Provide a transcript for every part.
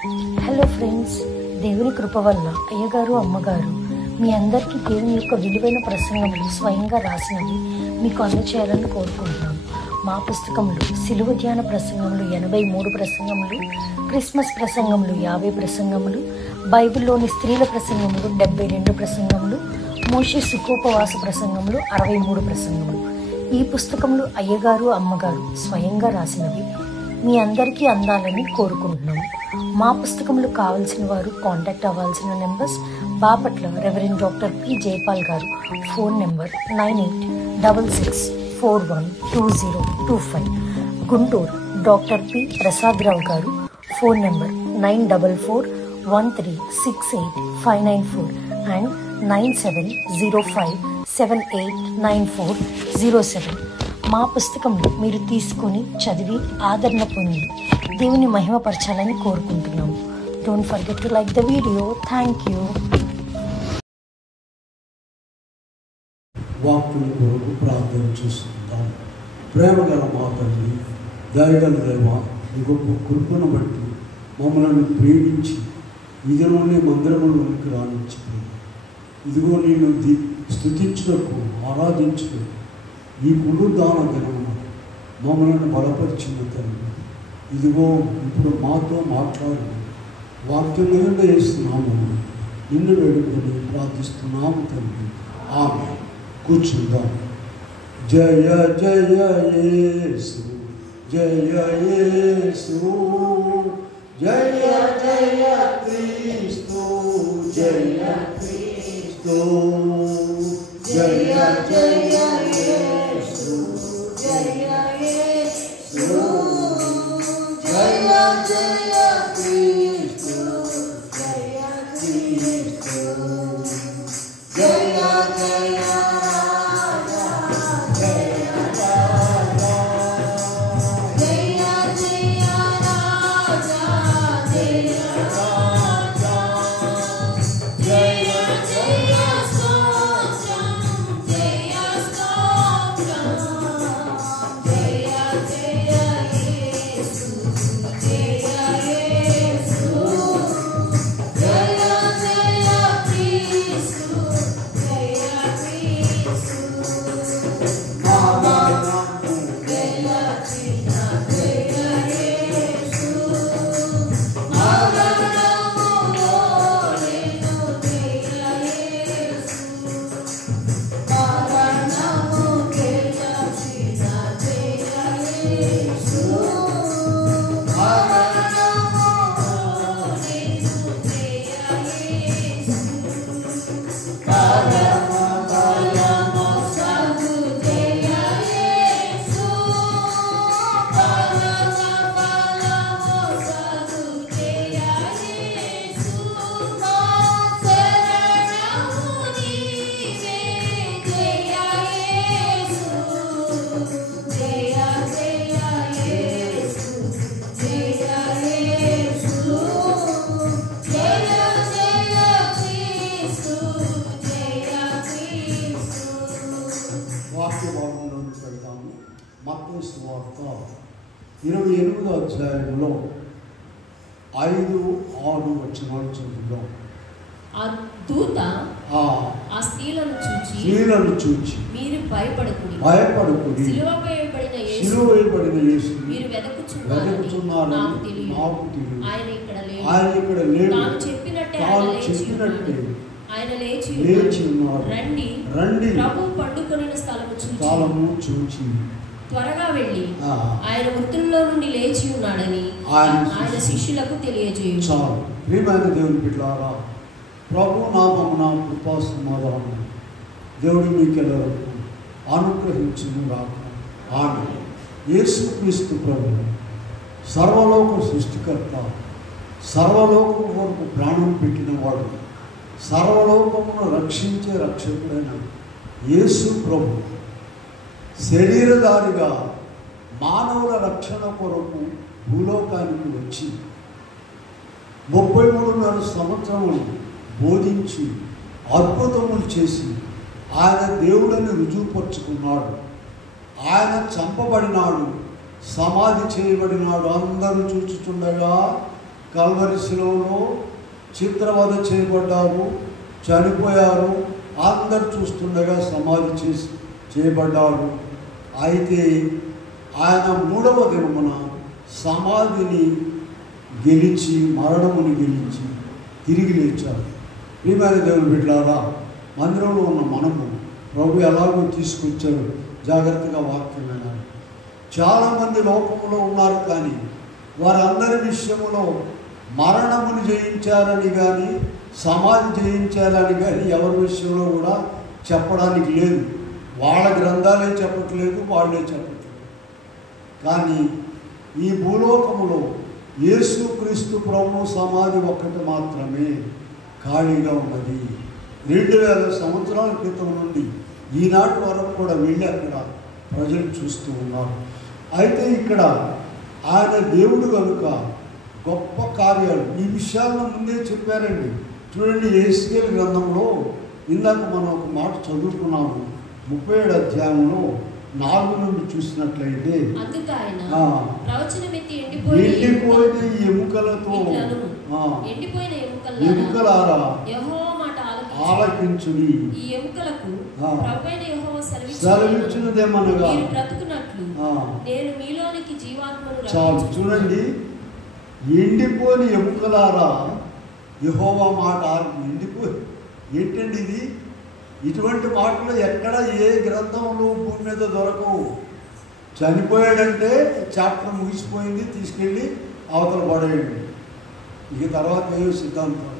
Hello friends, దేవుని కృప వల్ల అయ్యగారు అమ్మగారు మీ అందరికీ దేవుని యొక్క విలువైన ప్రసంగములు స్వయంగా రాసినవి మీకు అందచేయాలని కోరుకుంటున్నాను. మా పుస్తకంలో సిలువ ధ్యాన ప్రసంగములు 83 ప్రసంగములు, క్రిస్మస్ ప్రసంగములు 50 ప్రసంగములు, బైబిల్లోని స్త్రీల ప్రసంగములు 72 ప్రసంగములు, మోషే సుఖోపవాస ప్రసంగములు 63 ప్రసంగములు. ఈ పుస్తకములు అయ్యగారు అమ్మగారు స్వయంగా రాసినవి మీ అందరికీ అందాలని కోరుకుంటున్నాము. మా పుస్తకములు కావాల్సిన వారు కాంటాక్ట్ అవ్వాల్సిన numbers: Bapatla reverend doctor P Jayapal garu, phone number 9866412025. Guntur doctor P Prasadarao garu, phone number 9413685994 and 9705789407. మా పుస్తకంలో మీరు తీసుకొని చదివి ఆదరణ పొంది దేవుని మహిమపరచాలని కోరుకుంటున్నాము. Don't forget to like the video. Thank you. వాక్యం కొరకు ప్రార్థన చేసుకుందాం. ప్రేమగల మా తండ్రి, దయగల దేవా, ఈ గొప్ప కృపను బట్టి మమ్మల్ని ప్రేమించి ఇదిలోనే మందిరములోనికి రాణించుకుని ఇదిగో నేను స్తుతించుటకు ఆరాధించుటకు ఈ పునరుద్ధాన దినమున మమ్మల్ని బలపరిచిన తండ్రి, ఇదిగో ఇప్పుడు మాతో మాట్లాడి వాక్యం మీద వేస్తున్నాము, నిన్ను వేడుకొని ప్రార్థిస్తున్నాము తండ్రి. ఆమె కూర్చుందాం. జయ జయ యేసు, జయ యేసు, జయ జయ క్రీస్తు, జయ క్రీస్తు, జయ జయ యేసు, జయ యేసు, జయ జయ క్రీస్తు, జయ క్రీస్తు, జయ జయ మత్తయి సువార్త 28వ అధ్యాయంలో 5-6 వచనాలు చదువుదాం. ఆ దూత ఆ స్త్రీలను చూచి మీరు భయపడకుడి, సిలువ వేయబడిన యేసు మీరు వెదకుచున్నారని నాకు తెలియదు. ఆయన ఇక్కడ లేడు. తాను చెప్పినట్టే ఆయన లేచి ఉన్నాడు. రండి, ప్రభువు పండుకొనిన స్థలము చూచి త్వరగా వెళ్ళి ఆయన మృతుల్లో నుండి లేచి ఉన్నాడని ఆయన శిష్యులకు తెలియజేయు. చాలు. ప్రియమైన దేవుని బిడ్డలారా, ప్రభు నామమున కృపా సమాధానం దేవుడు మీకెల్లరకు అనుగ్రహించును గాక. ఆమె. యేసుక్రీస్తు ప్రభు సర్వలోక సృష్టికర్త, సర్వలోకం వరకు ప్రాణం పెట్టినవాడు, సర్వలోకమును రక్షించే రక్షకుడైన యేసు ప్రభు శరీరధారిగా మానవుల రక్షణ కొరకు భూలోకానికి వచ్చి 33.5 సంవత్సరములు బోధించి అద్భుతములు చేసి ఆయన దేవుడని రుజువుపరుచుకున్నాడు. ఆయన చంపబడినాడు, సమాధి చేయబడినాడు. అందరూ చూచుచుండగా కల్వరి శిలువలో చిత్రవధ చేయబడ్డారు, చనిపోయారు. అందరు చూస్తుండగా సమాధి చేయబడ్డారు. అయితే ఆయన 3వ దినమున సమాధిని గెలిచి, మరణముని గెలిచి తిరిగి లేచారు. ప్రియమైన దేవుని బిడ్డలారా, మందిరంలో ఉన్న మనము ప్రభు ఎలాగో తీసుకొచ్చారు. జాగ్రత్తగా వాక్యం వినాలి. చాలామంది లోకంలో ఉన్నారు, కానీ వారందరి విషయంలో మరణమును జయించారని కానీ సమాధి జయించారని కానీ ఎవరి విషయంలో కూడా చెప్పడానికి లేదు. వాళ్ళ గ్రంథాలే చెప్పట్లేదు, వాళ్ళే చెప్పట్లేదు. కానీ ఈ భూలోకములో యేసుక్రీస్తు ప్రభు సమాధి ఒక్కటి మాత్రమే ఖాళీగా ఉన్నది. 2000 సంవత్సరాల క్రితం నుండి ఈనాటి వరకు కూడా వెళ్ళి అక్కడ ప్రజలు చూస్తూ ఉన్నారు. అయితే ఇక్కడ ఆయన దేవుడు కనుక గొప్ప కార్యాలు, ఈ విషయాలను ముందే చెప్పారండి. చూడండి, యెహెజ్కేలు గ్రంథంలో ఇందాక మనం ఒక మాట చదువుకున్నాము. 37వ అధ్యాయంలో 4 నుండి చూసినట్లయితే, ఎండిపోయిన ఎముకలతో ఎముకలారా ఆలకించుడి, సెలవిచ్చినదేమనగా చాలు. చూడండి, ఎండిపోయిన ఎముకలారా యెహోవా మాట ఎండిపోయి ఏంటండి ఇది? ఇటువంటి మాటలు ఎక్కడ ఏ గ్రంథంలో భూమి మీద దొరకవు. చనిపోయాడంటే చాప్టర్ ముగిసిపోయింది, తీసుకెళ్ళి అవతల పడేయండి, ఇక తర్వాత ఏవో సిద్ధాంతం.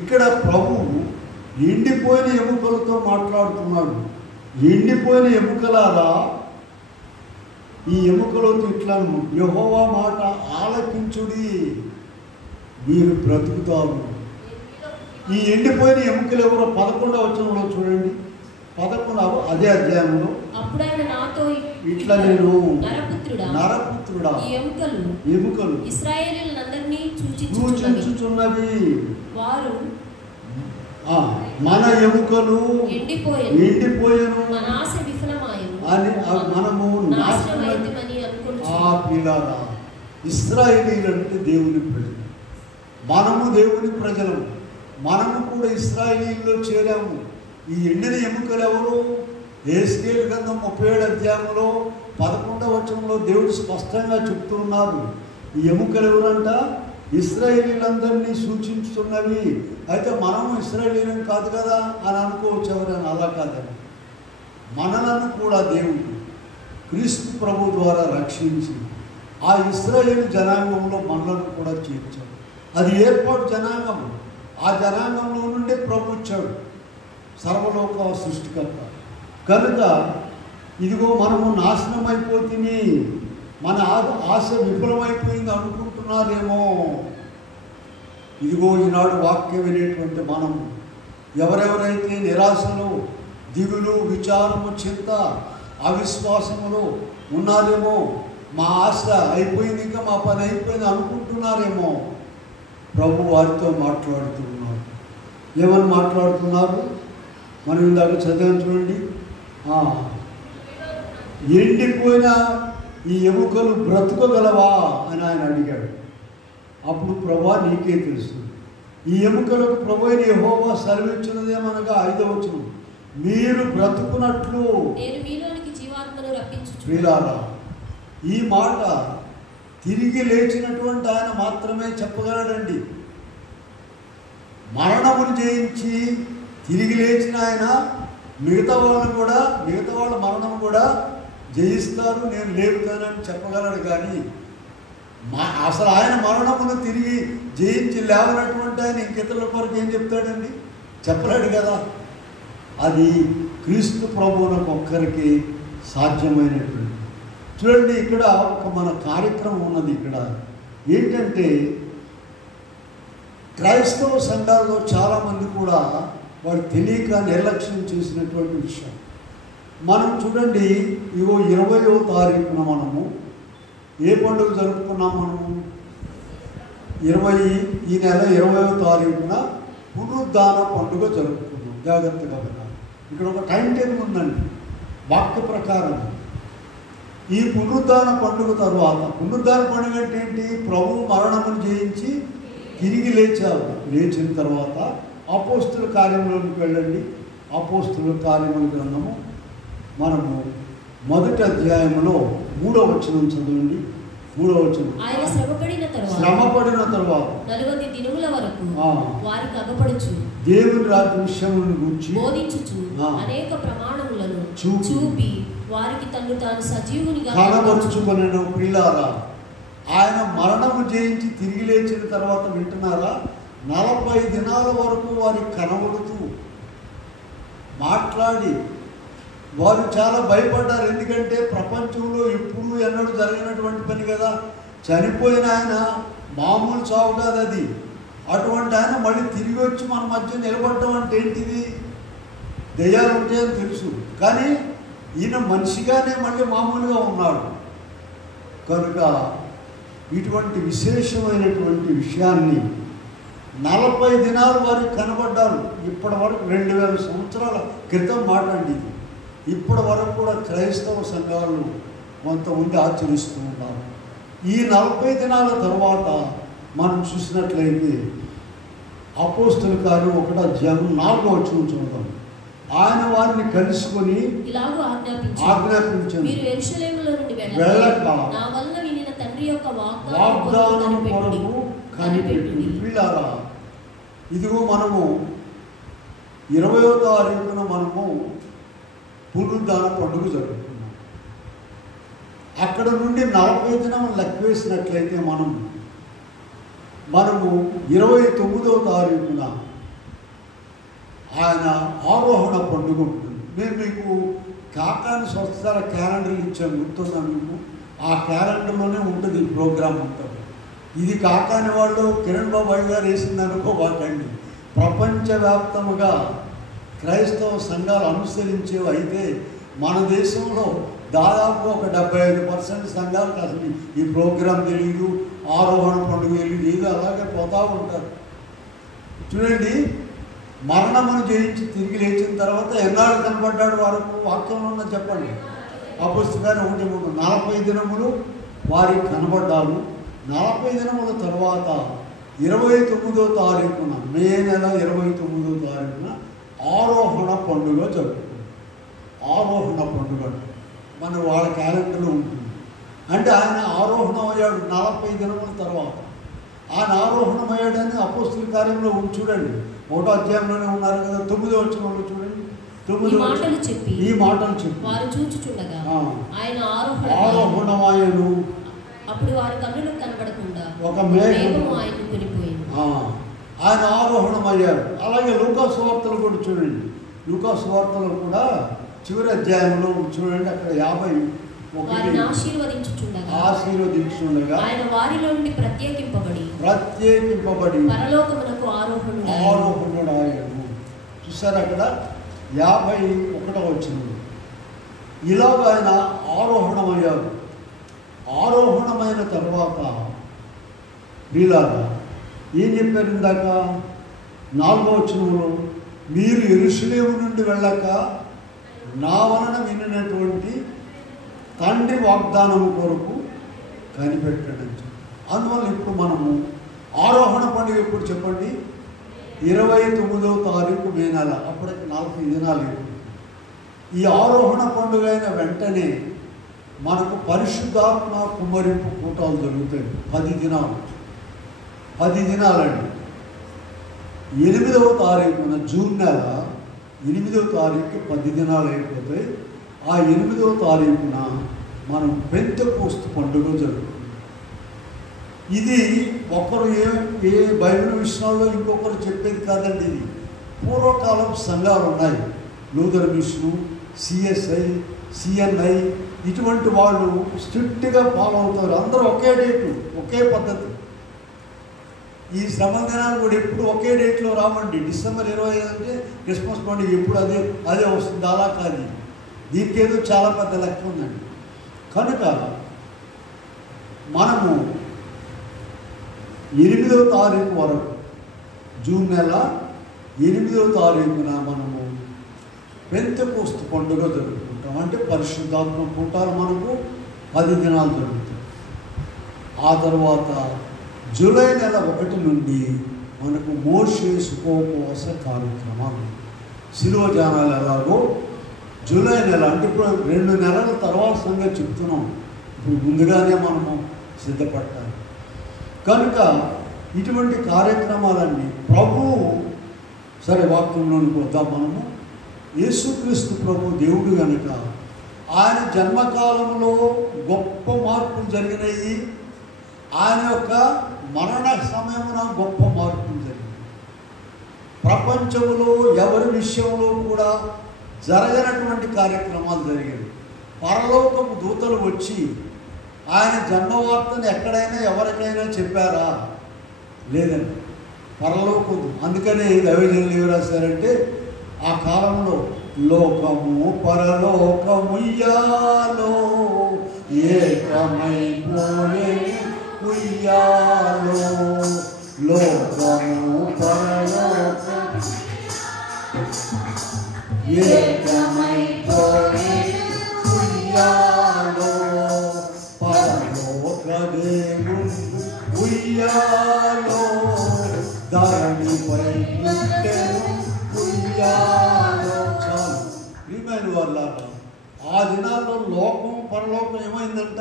ఇక్కడ ప్రభువు ఎండిపోయిన ఎముకలతో మాట్లాడుతున్నాడు. ఎండిపోయిన ఎముకలారా, ఈ ఎముకలతో ఇట్లా యెహోవా మాట ఆలకించుడి, మీరు బ్రతుకుతారు. ఈ ఎండిపోయిన ఎముకలు ఎవరో 11వ వచనంలో చూడండి. 11వ అదే అధ్యాయంలో, ఇట్లా నేను నరపుత్రుడా ఎముకలు ఇశ్రాయేలీయులందరినీ సూచించుచున్నవి, మన ఎముకలు ఎండిపోయెను అని మనము పిల్లారా. ఇశ్రాయేలీయులు అంటే దేవుని ప్రజలు, మనము దేవుని ప్రజలు, మనము కూడా ఇశ్రాయేలీయుల్లో చేరాము. ఈ ఎండిన ఎముకలు ఎవరు? యెహెజ్కేలు గ్రంథం 37వ అధ్యాయంలో 11వ వచనంలో దేవుడు స్పష్టంగా చెప్తున్నారు. ఈ ఎముకలు ఎవరంట? ఇశ్రాయేలీయులందరినీ సూచించుతున్నవి. అయితే మనము ఇశ్రాయేలీయులం కాదు కదా అని అనుకోవచ్చు ఎవరైనా. అలా కాదని, మనలను కూడా దేవుడు క్రీస్తు ప్రభు ద్వారా రక్షించి ఆ ఇశ్రాయేలు జనాంగంలో మనలను కూడా చేర్చాడు. అది ఏర్పాటు జనాంగం. ఆ జనాంగంలో నుండి ప్రభు వచ్చాడు, సర్వలోక సృష్టికర్త. కనుక ఇదిగో మనము నాశనం అయిపోతుంది, మన ఆశ విఫలమైపోయింది అనుకుంటున్నారేమో. ఇదిగో ఈనాడు వాక్యం వినేటువంటి మనం ఎవరెవరైతే నిరాశలు, దిగులు, విచారము, చింత, అవిశ్వాసములు ఉన్నారేమో, మా ఆశ అయిపోయింది, ఇంకా మా పని అయిపోయింది అనుకుంటున్నారేమో, ప్రభు వారితో మాట్లాడుతున్నారు. ఏమని మాట్లాడుతున్నారు? మనం ఇందాక చదివాం చూడండి. ఎండిపోయిన ఈ ఎముకలు బ్రతుకగలవా అని ఆయన అడిగాడు. అప్పుడు ప్రభా నీకే తెలుసు. ఈ ఎముకలకు ప్రభు అయిన యెహోవా సెలవిచ్చినదేమనగా 5వ వచనం, మీరు బ్రతుకున్నట్లు. ప్రియులారా, ఈ మాట తిరిగి లేచినటువంటి ఆయన మాత్రమే చెప్పగలడండి. మరణమును జయించి తిరిగి లేచిన ఆయన మిగతా వాళ్ళ మరణం కూడా జయిస్తారు, నేను లేపుతానని చెప్పగలడు. కానీ అసలు ఆయన మరణమును తిరిగి జయించి లేవనటువంటి ఆయన ఇంకితరుల కొరకు ఏం చెప్తాడండి? చెప్పలేడు కదా. అది క్రీస్తు ప్రభువునకు ఒక్కరికి సాధ్యమైనటువంటి. చూడండి, ఇక్కడ ఒక మన కార్యక్రమం ఉన్నది. ఇక్కడ ఏంటంటే, క్రైస్తవ సంఘాల్లో చాలామంది కూడా వాడు తెలియక నిర్లక్ష్యం చేసినటువంటి విషయం. మనం చూడండి, ఇగో 20వ తారీఖున మనము ఏ పండుగ జరుపుకున్నాం? మనము ఈ నెల 20వ తారీఖున పునరుద్ధాన పండుగ జరుపుకున్నాం. జాగ్రత్తగా విన్నాం. ఇక్కడ ఒక టైం టేబుల్ ఉందండి వాక్య ప్రకారం. ఈ పునరుద్ధాన పండుగ తర్వాత, పునరుద్ధాన పండుగ అంటే ఏంటి? ప్రభు మరణమును జయించి తిరిగి లేచావు. లేచిన తర్వాత అపోస్తుల కార్యంలోకి వెళ్ళండి. అపోస్తుల కార్యముల గ్రంథము మనము 1వ అధ్యాయంలో 3వ వచనం చదవండి. 3వ వచనం. ఆయన శ్రమపడిన తర్వాత 40 దినముల వరకు వారికి అగపడుచు దేవుని రాజ్య విషయములను గురించి బోధించుచు అనేక ప్రమాణములను చూపి వారికి తాను సజీవునిగా కనబరుచుకొనెను. ప్రియులారా, ఆయన మరణము జయించి తిరిగి లేచిన తర్వాత వింటున్నారా? 40 దినాల వరకు వారికి కనబడుతూ మాట్లాడి వారు చాలా భయపడ్డారు. ఎందుకంటే ప్రపంచంలో ఎప్పుడు ఎన్నడూ జరిగినటువంటి పని కదా. చనిపోయిన ఆయన మామూలు చావు కాదు అది. అటువంటి ఆయన మళ్ళీ తిరిగి వచ్చి మన మధ్య నిలబడటం అంటే ఏంటిది? దెయ్యాలు ఉంటాయని తెలుసు, కానీ ఈయన మనిషిగానే మళ్ళీ మామూలుగా ఉన్నాడు. కనుక ఇటువంటి విశేషమైనటువంటి విషయాన్ని 40 దినాలు వారికి కనబడ్డారు. ఇప్పటి వరకు 2000 సంవత్సరాల క్రితం మాట్లాడి ఇప్పటి వరకు కూడా క్రైస్తవ సంఘాలు కొంతమంది ఆచరిస్తూ ఉన్నారు. ఈ 40 దినాల తర్వాత మనం చూసినట్లయితే అపోస్తుల కార్యం 1వ అధ్యాయం 4వ వచనం చూద్దాం. ఆయన వారిని కలుసుకొని ఆజ్ఞాపించారు, మీరు యెరూషలేములో నుండి వెళ్ళక నా వలన వినిన తండ్రి యొక్క వాగ్దానం కొరకు కనిపెట్టు. ప్రియులారా, ఇదిగో మనము 20వ తారీఖున మనము పునరుద్ధాన పండుగ జరుపుకున్నాం. అక్కడ నుండి 40 దినం లెక్క వేసినట్లయితే మనము 29వ తారీఖున ఆయన ఆరోహణ పండుగ ఉంటుంది. మేము మీకు కాకాని స్వస్థల క్యాలెండర్లు ఇచ్చాము, గుర్తుందా మీకు? ఆ క్యాలెండర్లోనే ఉంటుంది ఈ ప్రోగ్రాం ఉంటుంది. ఇది కాకాని వాళ్ళు కిరణ్ బాబాయ్ గారు వేసింది అనుకోబాకండి. ప్రపంచవ్యాప్తముగా క్రైస్తవ సంఘాలు అనుసరించేవి. అయితే మన దేశంలో దాదాపు ఒక 75% సంఘాలకు అసలు ఈ ప్రోగ్రాం తెలియదు, ఆరోహణ పండుగ తెలియదు, ఏదో అలాగే పోతూ ఉంటారు. చూడండి, మరణమును జయించి తిరిగి లేచిన తర్వాత ఎన్నాళ్ళు కనబడ్డాడు వరకు వాక్యంలో ఉన్న చెప్పండి. అపోస్తలుల 1:3 40 దినములు వారికి కనబడ్డారు. 40 దినముల తర్వాత 29వ తారీఖున మే నెల 29వ తారీఖున ఆరోహణ పండుగ జరుగుతుంది. ఆరోహణ పండుగ మన వాళ్ళ క్యాలెండర్లో ఉంటుంది. అంటే ఆయన ఆరోహణం అయ్యాడు 40 దినముల తర్వాత. ఆయన ఆరోహణం అయ్యాడని అపోస్తలుల కార్యంలో చూడండి, 1వ అధ్యాయంలోనే ఉన్నారు కదా. 9వ వచనంలో చూడండి. 9వ వచనం ఈ మాటలు చెప్పి వారు చూచుచుండగా ఆయన ఆరోహణమాయను. అప్పుడు వారి కన్నులకు కనబడకుండా ఒక మేఘము ఆయన్ని కొనిపోయింది. ఆయన ఆరోహణమయ్యారు. అలాగే లూకా సువార్తలు కూడా చూడండి. లూకా సువార్తలు కూడా చివరి అధ్యాయంలో చూడండి, అక్కడ 51 ఆశీర్వదించుచుండగా ఆయన వారిలో నుండి ప్రత్యేకింపబడి పరలోకమునకు ఆరోహణుడాయను. చూసారు అక్కడ 51వ వచనం. ఇలాగ ఆయన ఆరోహణమయ్యారు. ఆరోహణమైన తర్వాత వీళ్ళగా ఏం చెప్పారు ఇందాక 4వ వచనంలో, మీరు యెరూషలేము నుండి వెళ్ళక నా వలన వినినటువంటి తండ్రి వాగ్దానం కొరకు కనిపెట్టడం. అందువల్ల ఇప్పుడు మనము ఆరోహణ పండుగ ఎప్పుడు చెప్పండి? 29వ తారీఖు మే నెల. అప్పటికి 40 దినాలు. ఈ ఆరోహణ పండుగ అయిన వెంటనే మనకు పరిశుద్ధాత్మ కుమ్మరింపు కూటాలు జరుగుతాయి. 10 దినాలు. 10 దినాలండి. 8వ తారీఖున జూన్ నెల 8వ తారీఖు 10 దినాలు అయిపోతాయి. ఆ 8వ తారీఖున మనం పెంతెకోస్తు పండుగ జరుగుతుంది. ఇది ఒకరు ఏ బైబిల్ విషయాల్లో ఇంకొకరు చెప్పేది కాదండి. ఇది పూర్వకాలం సంఘాలు ఉన్నాయి. లూథర్ మిషను, సిఎస్ఐ, సిఎన్ఐ, ఇటువంటి వాళ్ళు స్ట్రిక్ట్గా ఫాలో అవుతారు. అందరూ ఒకే డేటు, ఒకే పద్ధతి. ఈ శ్రమల దినాలు కూడా ఎప్పుడు ఒకే డేట్లో రావండి. డిసెంబర్ 25 అంటే క్రిస్మస్ పండుగ ఎప్పుడు అదే వస్తుంది. అలా కాదు. దీనికి ఏదో చాలా పెద్ద లెక్క ఉందండి. కనుక మనము 8వ తారీఖు వరకు, జూన్ నెల 8వ తారీఖున మనము పెంతెకోస్తు పండుగ జరుపుకుంటాం. అంటే పరిశుద్ధాత్మ కూటాలు మనకు 10 దినాలు జరుగుతాయి. ఆ తర్వాత జూలై నెల 1 నుండి మనకు మోషే సుఖోపవాస కార్యక్రమాలు. శిలువ ధ్యానాలు ఎలాగో జూలై నెల అంటే ఇప్పుడు 2 నెలల తర్వాత సంగతి చెప్తున్నాం. ఇప్పుడు ముందుగానే మనము సిద్ధపడ్డాలి కనుక ఇటువంటి కార్యక్రమాలన్నీ ప్రభువు సరే వాక్యంలోనికి వద్దాం. మనము యేసుక్రీస్తు ప్రభు దేవుడు కనుక ఆయన జన్మకాలంలో గొప్ప మార్పులు జరిగినాయి. ఆయన యొక్క మరణ సమయమున గొప్ప మార్పులు జరిగినాయి. ప్రపంచంలో ఎవరి విషయంలో కూడా జరగనటువంటి కార్యక్రమాలు జరిగాయి. పరలోకపు దూతలు వచ్చి ఆయన జన్మవార్తను ఎక్కడైనా ఎవరికైనా చెప్పారా? లేదండి. పరలోకం. అందుకనే దైవజనులు ఏమి రాశారంటే ఆ కాలంలో లోకము పరలోకముయ్యాలో ఏకమైపోయే ఉయ్యాలో లోకము పరలోకం ఏకమైపోయే ఉయ్యాలో పరలోక దేవుడు ఉయ్యాలో ధరణిపై ఉయ్యాలో. చాలు ప్రియమైన వాళ్ళారా, ఆ దినాల్లో లోకం పరలోకం ఏమైందంట?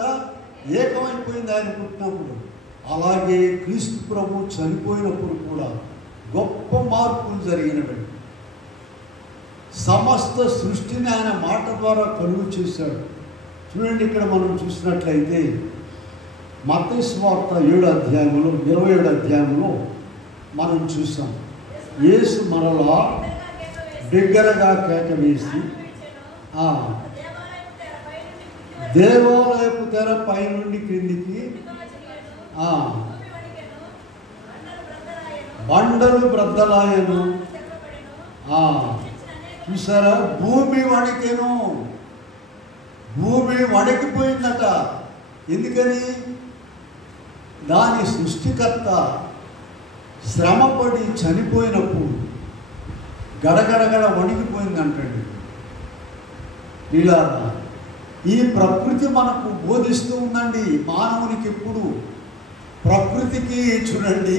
ఏకమైపోయింది ఆయన పుట్టినప్పుడు. అలాగే క్రీస్తు ప్రభు చనిపోయినప్పుడు కూడా గొప్ప మార్పులు జరిగినవి. సమస్త సృష్టిని ఆయన మాట ద్వారా కలుగు చేశాడు. చూడండి, ఇక్కడ మనం చూసినట్లయితే మత్తయి సువార్త 7వ అధ్యాయంలో 27వ అధ్యాయంలో మనం చూసాం. యేసు మరలా బిగ్గరగా కేక వేసి దేవాలయపు తెర పై నుండి క్రిందికి బండలు బ్రద్దలాయను. చూసారా? భూమి వణికెను. భూమి వణికిపోయిందట. ఎందుకని? దాని సృష్టికర్త శ్రమపడి చనిపోయినప్పుడు గడగడగడ వణికిపోయిందంటండి. ఇలా ఈ ప్రకృతి మనకు బోధిస్తూ ఉందండి. మానవునికి ఎప్పుడు ప్రకృతికి చూడండి,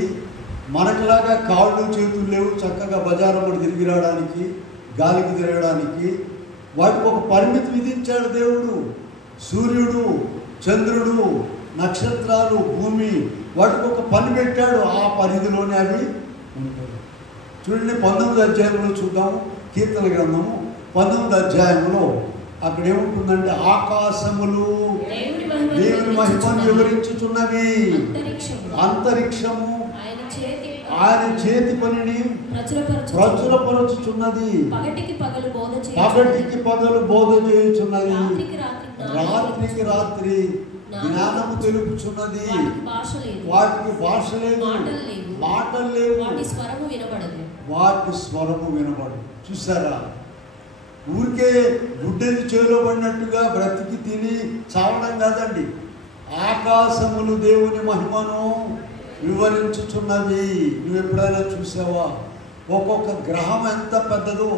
మనకులాగా కాళ్ళు చేతులు లేవు, చక్కగా బజారు పడి తిరిగి రావడానికి, గాలికి తిరగడానికి. వాటికి ఒక పరిమితి విధించాడు దేవుడు. సూర్యుడు, చంద్రుడు, నక్షత్రాలు, భూమి, వాటికి ఒక పని పెట్టాడు. ఆ పరిధిలోనే అవి ఉంటాయి. చూడండి, 19వ అధ్యాయంలో చూద్దాము. కీర్తన గ్రంథము 19వ అధ్యాయంలో అక్కడ ఏముంటుందంటే ఆకాశములు దేవుని మహిమను వివరించుచున్నవి, అంతరిక్షము ఆయన చేతి పనిని ప్రచురపరచుచున్నది, పగటికి పగలు బోధ చేయుచున్నది, రాత్రికి రాత్రి జ్ఞానము తెలుపుచున్నది. వాటికి భాష లేదు, మాటలు లేవు, వాటి స్వరము వినబడదు. చూసారా? ఊరికే గుడ్డెది చేలో పడినట్టుగా బ్రతికి తిని చావడం కాదండి. ఆకాశములు దేవుని మహిమను వివరించుచున్నవి. నువ్వు ఎప్పుడైనా చూసావా? ఒక్కొక్క గ్రహం ఎంత పెద్దదో,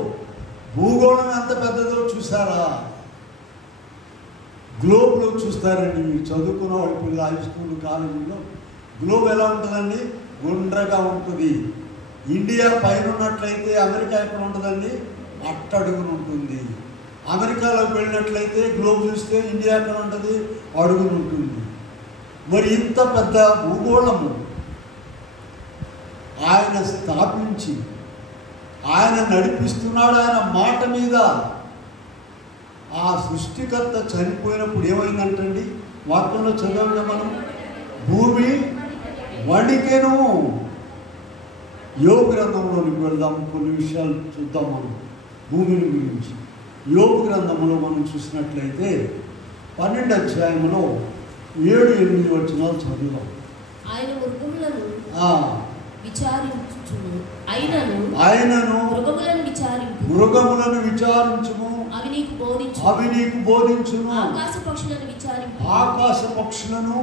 భూగోళం ఎంత పెద్దదో చూసారా? గ్లోబ్లో చూస్తారండి. మీరు చదువుకున్న వాళ్ళ పిల్లలు హై స్కూల్ కాలేజీలో గ్లోబ్ ఎలా ఉంటుందండి? గుండ్రగా ఉంటుంది. ఇండియా పైన ఉన్నట్లయితే అమెరికా ఎక్కడ ఉంటుందండి? అట్టడుగును ఉంటుంది. అమెరికాలోకి వెళ్ళినట్లయితే గ్లోబ్ చూస్తే ఇండియా ఎక్కడ ఉంటుంది? అడుగును ఉంటుంది. మరి ఇంత పెద్ద భూగోళము ఆయన స్థాపించి ఆయన నడిపిస్తున్నాడు. ఆయన మాట మీద. ఆ సృష్టికర్త చనిపోయినప్పుడు ఏమైందంటండి? వాక్యంలో చదవండి మనం. భూమి వణికెను. యోబు గ్రంథంలోనికి వెళ్దాం, కొన్ని విషయాలు చూద్దాం మనం భూమిని గురించి. యోబు గ్రంథంలో మనం చూసినట్లయితే 12వ అధ్యాయంలో 7-8 వచనాలు చదువుదాం. ఆయన మృగములను విచారించుము, అవి నీకు బోధించును. ఆకాశ పక్షులను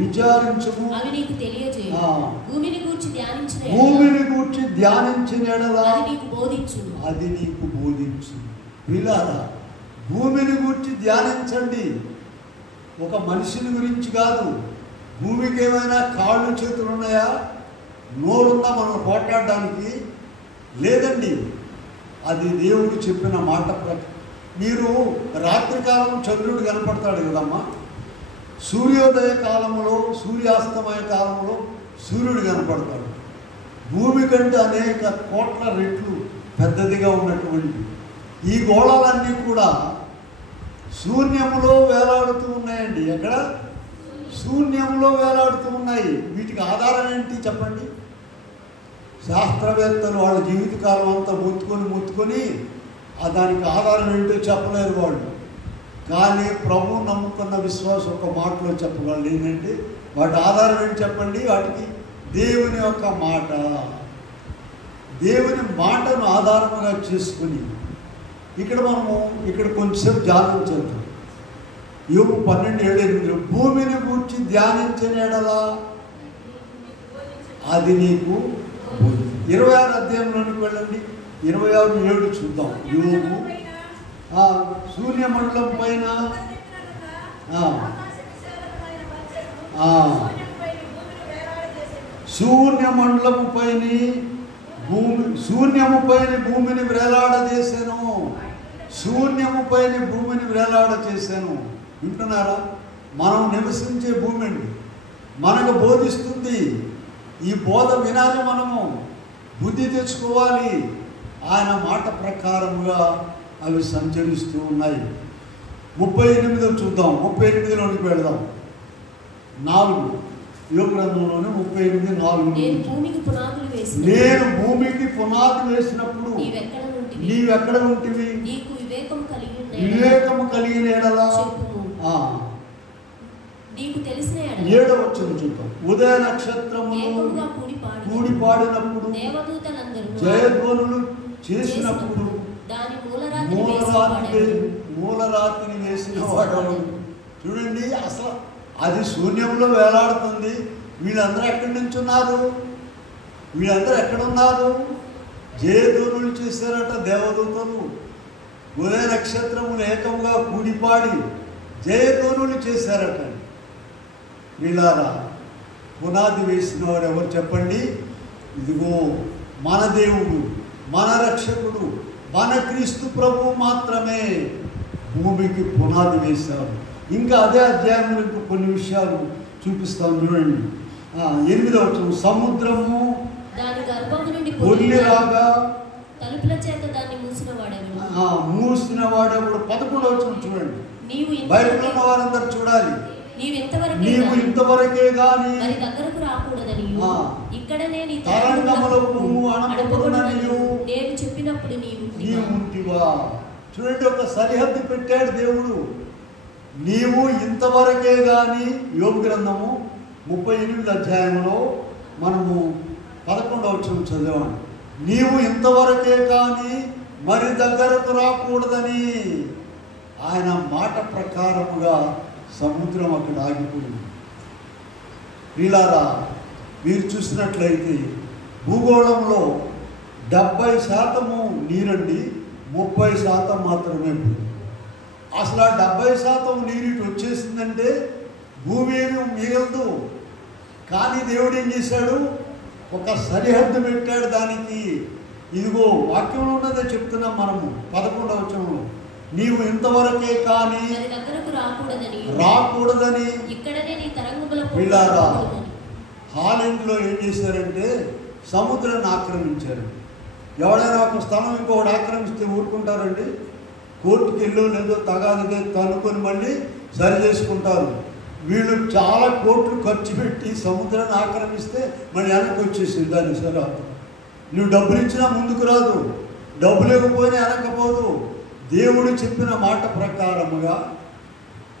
విచారించుము, అవి నీకు తెలియజేయు. భూమిని గూర్చి ధ్యానించిన ఎడల అది నీకు బోధించు. పిల్లారా, భూమిని గూర్చి ధ్యానించండి. ఒక మనిషిని గురించి కాదు. భూమికి ఏమైనా కాళ్ళు చేతులు ఉన్నాయా? నోరుందా మనల్ని పోట్లాడడానికి? లేదండి. అది దేవుడు చెప్పిన మాట ప్రకారం. మీరు రాత్రికాలం చంద్రుడు కనపడతాడు కదమ్మా, సూర్యోదయ కాలంలో సూర్యాస్తమయ కాలంలో సూర్యుడు కనపడతాడు. భూమి కంటే అనేక కోట్ల రెట్లు పెద్దదిగా ఉన్నటువంటి ఈ గోళాలన్నీ కూడా శూన్యంలో వేలాడుతూ ఉన్నాయండి. ఎక్కడ? శూన్యంలో వేలాడుతూ ఉన్నాయి. వీటికి ఆధారం ఏంటి చెప్పండి? శాస్త్రవేత్తలు వాళ్ళ జీవితకాలం అంతా మొత్తుకొని దానికి ఆధారం ఏంటో చెప్పలేరు వాళ్ళు. కానీ ప్రభు నమ్ముకున్న విశ్వాసం ఒక మాటలో చెప్పగలరు. ఏంటంటే వాటి ఆధారం ఏంటి చెప్పండి? వాటికి దేవుని యొక్క మాట, దేవుని మాటను ఆధారంగా చేసుకుని ఇక్కడ కొంచెంసేపు ధ్యానం చేద్దాం. యోబు 12:7-8 భూమిని గూర్చి ధ్యానించిన ఎడలా అది నీకు 26 అధ్యాయంలోనికి వెళ్ళండి. 26:7 చూద్దాం. యోబు సూర్యమండలం పైన శూన్యమండలము పైన భూమిని వేలాడజేసాను. శూన్యము పైన భూమిని వేలాడజేసాను. వింటున్నారా? మనం నివసించే భూమి అండి మనకు బోధిస్తుంది. ఈ బోధ వినాలి, మనము బుద్ధి తెచ్చుకోవాలి. ఆయన మాట ప్రకారముగా అవి సంచరిస్తూ ఉన్నాయి. 38 చూద్దాం. 38లోనికి వెళదాం. 4 యోబు గ్రంథంలోనే 38:4 నేను భూమికి పునాదులు వేసినప్పుడు నీవెక్కడ ఉంటివి? వివేకము కలిగిన ఎడలా నీకు తెలిసిన 7వ వచనం చూద్దాం. ఉదయ నక్షత్రములు కూడి పాడినప్పుడు జయధ్వనులు చేసినప్పుడు మూలరాతిని వేసిన వాడు. చూడండి, అసలు అది శూన్యంలో వేలాడుతుంది. వీళ్ళందరూ ఎక్కడి నుంచి ఉన్నారు? వీళ్ళందరూ ఎక్కడున్నారు? జయధ్వనులు చేశారట దేవదూతలు. ఉదయ నక్షత్రములు ఏకంగా కూడిపాడి జయధ్వనులు చేశారట. వీళ్ళారా పునాది వేసిన వారు ఎవరు చెప్పండి? ఇదిగో మన దేవుడు, మన రక్షకుడు, మన క్రీస్తు ప్రభువు మాత్రమే భూమికి పునాది వేశారు. ఇంకా అదే అధ్యాయంలో ఇంకా కొన్ని విషయాలు చూపిస్తాను చూడండి. 8వ వచనం సముద్రము పొల్లిలాగా తలుపుల చేత దాన్ని మూసిన వాడెవడు. 11వ వచనం చూడండి. బైబిల్లో ఉన్న వారందరూ చూడాలి. నీవు ఇంతవరకే గాని దగ్గరకు రాకూడదని తరంగములకు అణపబడుననియు నేను చెప్పినప్పుడు నీవు ఉంటివా. చూడండి, ఒక సరిహద్దు పెట్టాడు దేవుడు. నీవు ఇంతవరకే గాని. యోబు గ్రంథము 38 అధ్యాయంలో మనము 11వ వచనం చదివాము. నీవు ఇంతవరకే కానీ మరి దగ్గరకు రాకూడదని. ఆయన మాట ప్రకారముగా సముద్రం అక్కడ ఆగిపోయింది. వీళ్ళారా మీరు చూసినట్లయితే భూగోళంలో 70% నీరండి, 30% మాత్రమే భూమి. అసలు ఆ 70% నీరు ఇటు వచ్చేసిందంటే భూమి ఏమి మిగలదు. కానీ దేవుడు ఏం చేశాడు? ఒక సరిహద్దు పెట్టాడు దానికి. ఇదిగో వాక్యంలో ఉన్నదే చెప్తున్నాం మనము 11వ వచనంలో. నీవు ఇంతవరకే కానీ రాకూడదని. వీళ్ళారా హాలెండ్లో ఏం చేశారంటే సముద్రాన్ని ఆక్రమించారు. ఎవడైనా ఒక స్థలం ఇంకొకటి ఆక్రమిస్తే ఊరుకుంటారండి? కోర్టుకి వెళ్ళో లేదో తగాదిగా తనుకొని మళ్ళీ సరి చేసుకుంటారు. వీళ్ళు చాలా కోట్లు ఖర్చు పెట్టి సముద్రాన్ని ఆక్రమిస్తే మళ్ళీ వెనక్కి వచ్చేసింది దాన్ని. సరే, నువ్వు డబ్బులు ఇచ్చినా ముందుకు రాదు, డబ్బులు ఇవ్వకపోయినా వెనకపోదు. దేవుడు చెప్పిన మాట ప్రకారముగా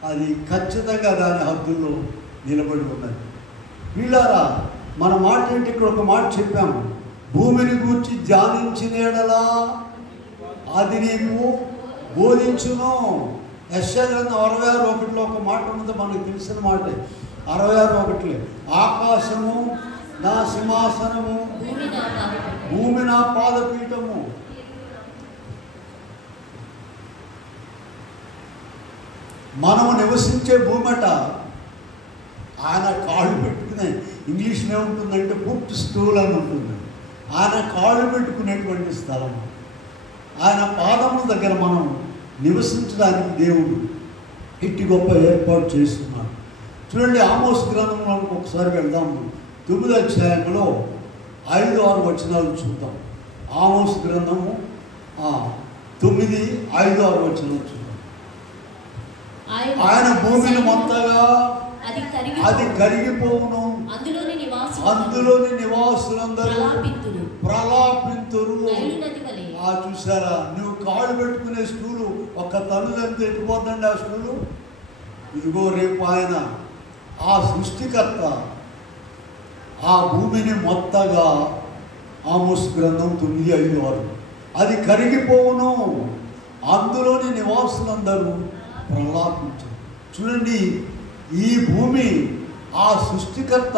అది ఖచ్చితంగా దాని హద్దుల్లో నిలబడి ఉన్నది. వీళ్ళారా మన మాట ఏంటి? ఇక్కడ ఒక మాట చెప్పాము, భూమిని గూర్చి ధ్యానించిన ఎడలా అది నీకు బోధించును. యెషయా గ్రంథం 66:1 ఒక మాట ఉన్నది, మనకు తెలిసిన మాట. 66:1 ఆకాశము నా సింహాసనము, భూమి నా పాదపీఠము. మనము నివసించే భూమట ఆయన కాళ్ళు పెట్టుకునే, ఇంగ్లీష్లో ఏముంటుందంటే ఫుట్ స్టూల్ అని ఉంటుంది. ఆయన కాళ్ళు పెట్టుకునేటువంటి స్థలం. ఆయన పాదముల దగ్గర మనం నివసించడానికి దేవుడు ఇట్టి గొప్ప ఏర్పాటు చేస్తున్నాడు. చూడండి, ఆమోస్ గ్రంథంలోకి ఒకసారి వెళ్దాము. 9వ అధ్యాయంలో 5-6 వచనాలు చూద్దాం. ఆమోస్ గ్రంథము 9:5-6 వచనాలు చూద్దాం. ఆయన భూమిని మొత్తగా అది కరిగిపోవును, అందులోని నివాసులందరూ ప్రలాపింతురు. చూసారా, నువ్వు కాళ్ళు పెట్టుకునే స్టూలు ఒక తల్లు ఎంత ఎట్టిపోతుందండి ఆ స్టూలు. ఇదిగో రేపు ఆయన ఆ సృష్టికర్త ఆ భూమిని మొత్తగా, ఆమోస్ గ్రంథం 9:5-6, అది కరిగిపోవును, అందులోని నివాసులందరూ ప్రలాపించారు. చూడండి, ఈ భూమి ఆ సృష్టికర్త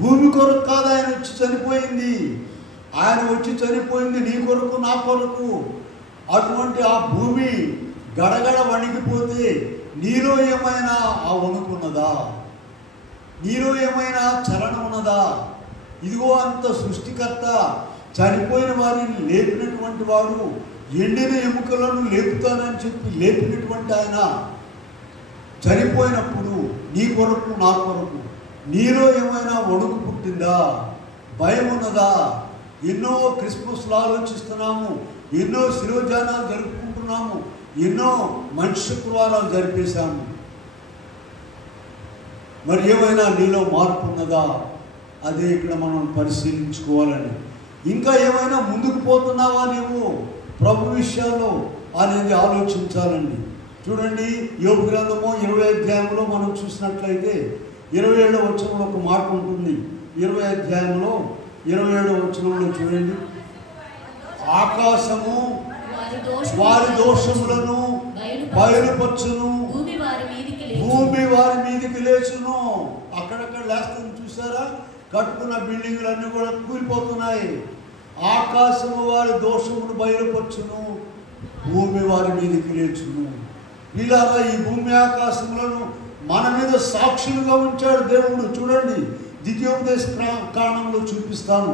భూమి కొరకు కాదు ఆయన వచ్చి చనిపోయింది. ఆయన వచ్చి చనిపోయింది నీ కొరకు, నా కొరకు. అటువంటి ఆ భూమి గడగడ వణికిపోతే నీలో ఏమైనా ఆ వణుకున్నదా? నీలో ఏమైనా చలనం ఉన్నదా? ఇదిగో అంత సృష్టికర్త చనిపోయిన వారిని లేపినటువంటి వాడు, ఎండిన ఎముకలను లేపుతానని చెప్పి లేపినటువంటి ఆయన చనిపోయినప్పుడు నీ కొరకు, నా కొరకు నీలో ఏమైనా వణుకు పుట్టిందా? భయం ఉన్నదా? ఎన్నో క్రిస్మస్లు ఆలోచిస్తున్నాము, ఎన్నో శిరోజానాలు జరుపుకుంటున్నాము, ఎన్నో మంచి శుక్రవారాలు జరిపేశాము. మరి ఏమైనా నీలో మార్పు ఉన్నదా? అదే ఇక్కడ మనం పరిశీలించుకోవాలని. ఇంకా ఏమైనా ముందుకు పోతున్నావా నీవు ప్రభు విషయాల్లో అనేది ఆలోచించాలండి. చూడండి, యోబు గ్రంథము 20వ అధ్యాయంలో మనం చూసినట్లయితే 27వ వచనంలో ఒక మాట ఉంటుంది. 20వ అధ్యాయంలో 27వ వచనంలో చూడండి, ఆకాశము వారి దోషములను బయలుపరచును, భూమి వారి మీదికి లేచును. అక్కడక్కడ లేస్తుంది చూసారా, కట్టుకున్న బిల్డింగులన్నీ కూడా కూలిపోతున్నాయి. ఆకాశము వారి దోషమును బయలుపరచును, భూమి వారి మీదికి లేచును. ఇలాగా ఈ భూమి ఆకాశములను మన మీద సాక్షులుగా ఉంచాడు దేవుడు. చూడండి, ద్వితీయోపదేశ కాండంలో చూపిస్తాను.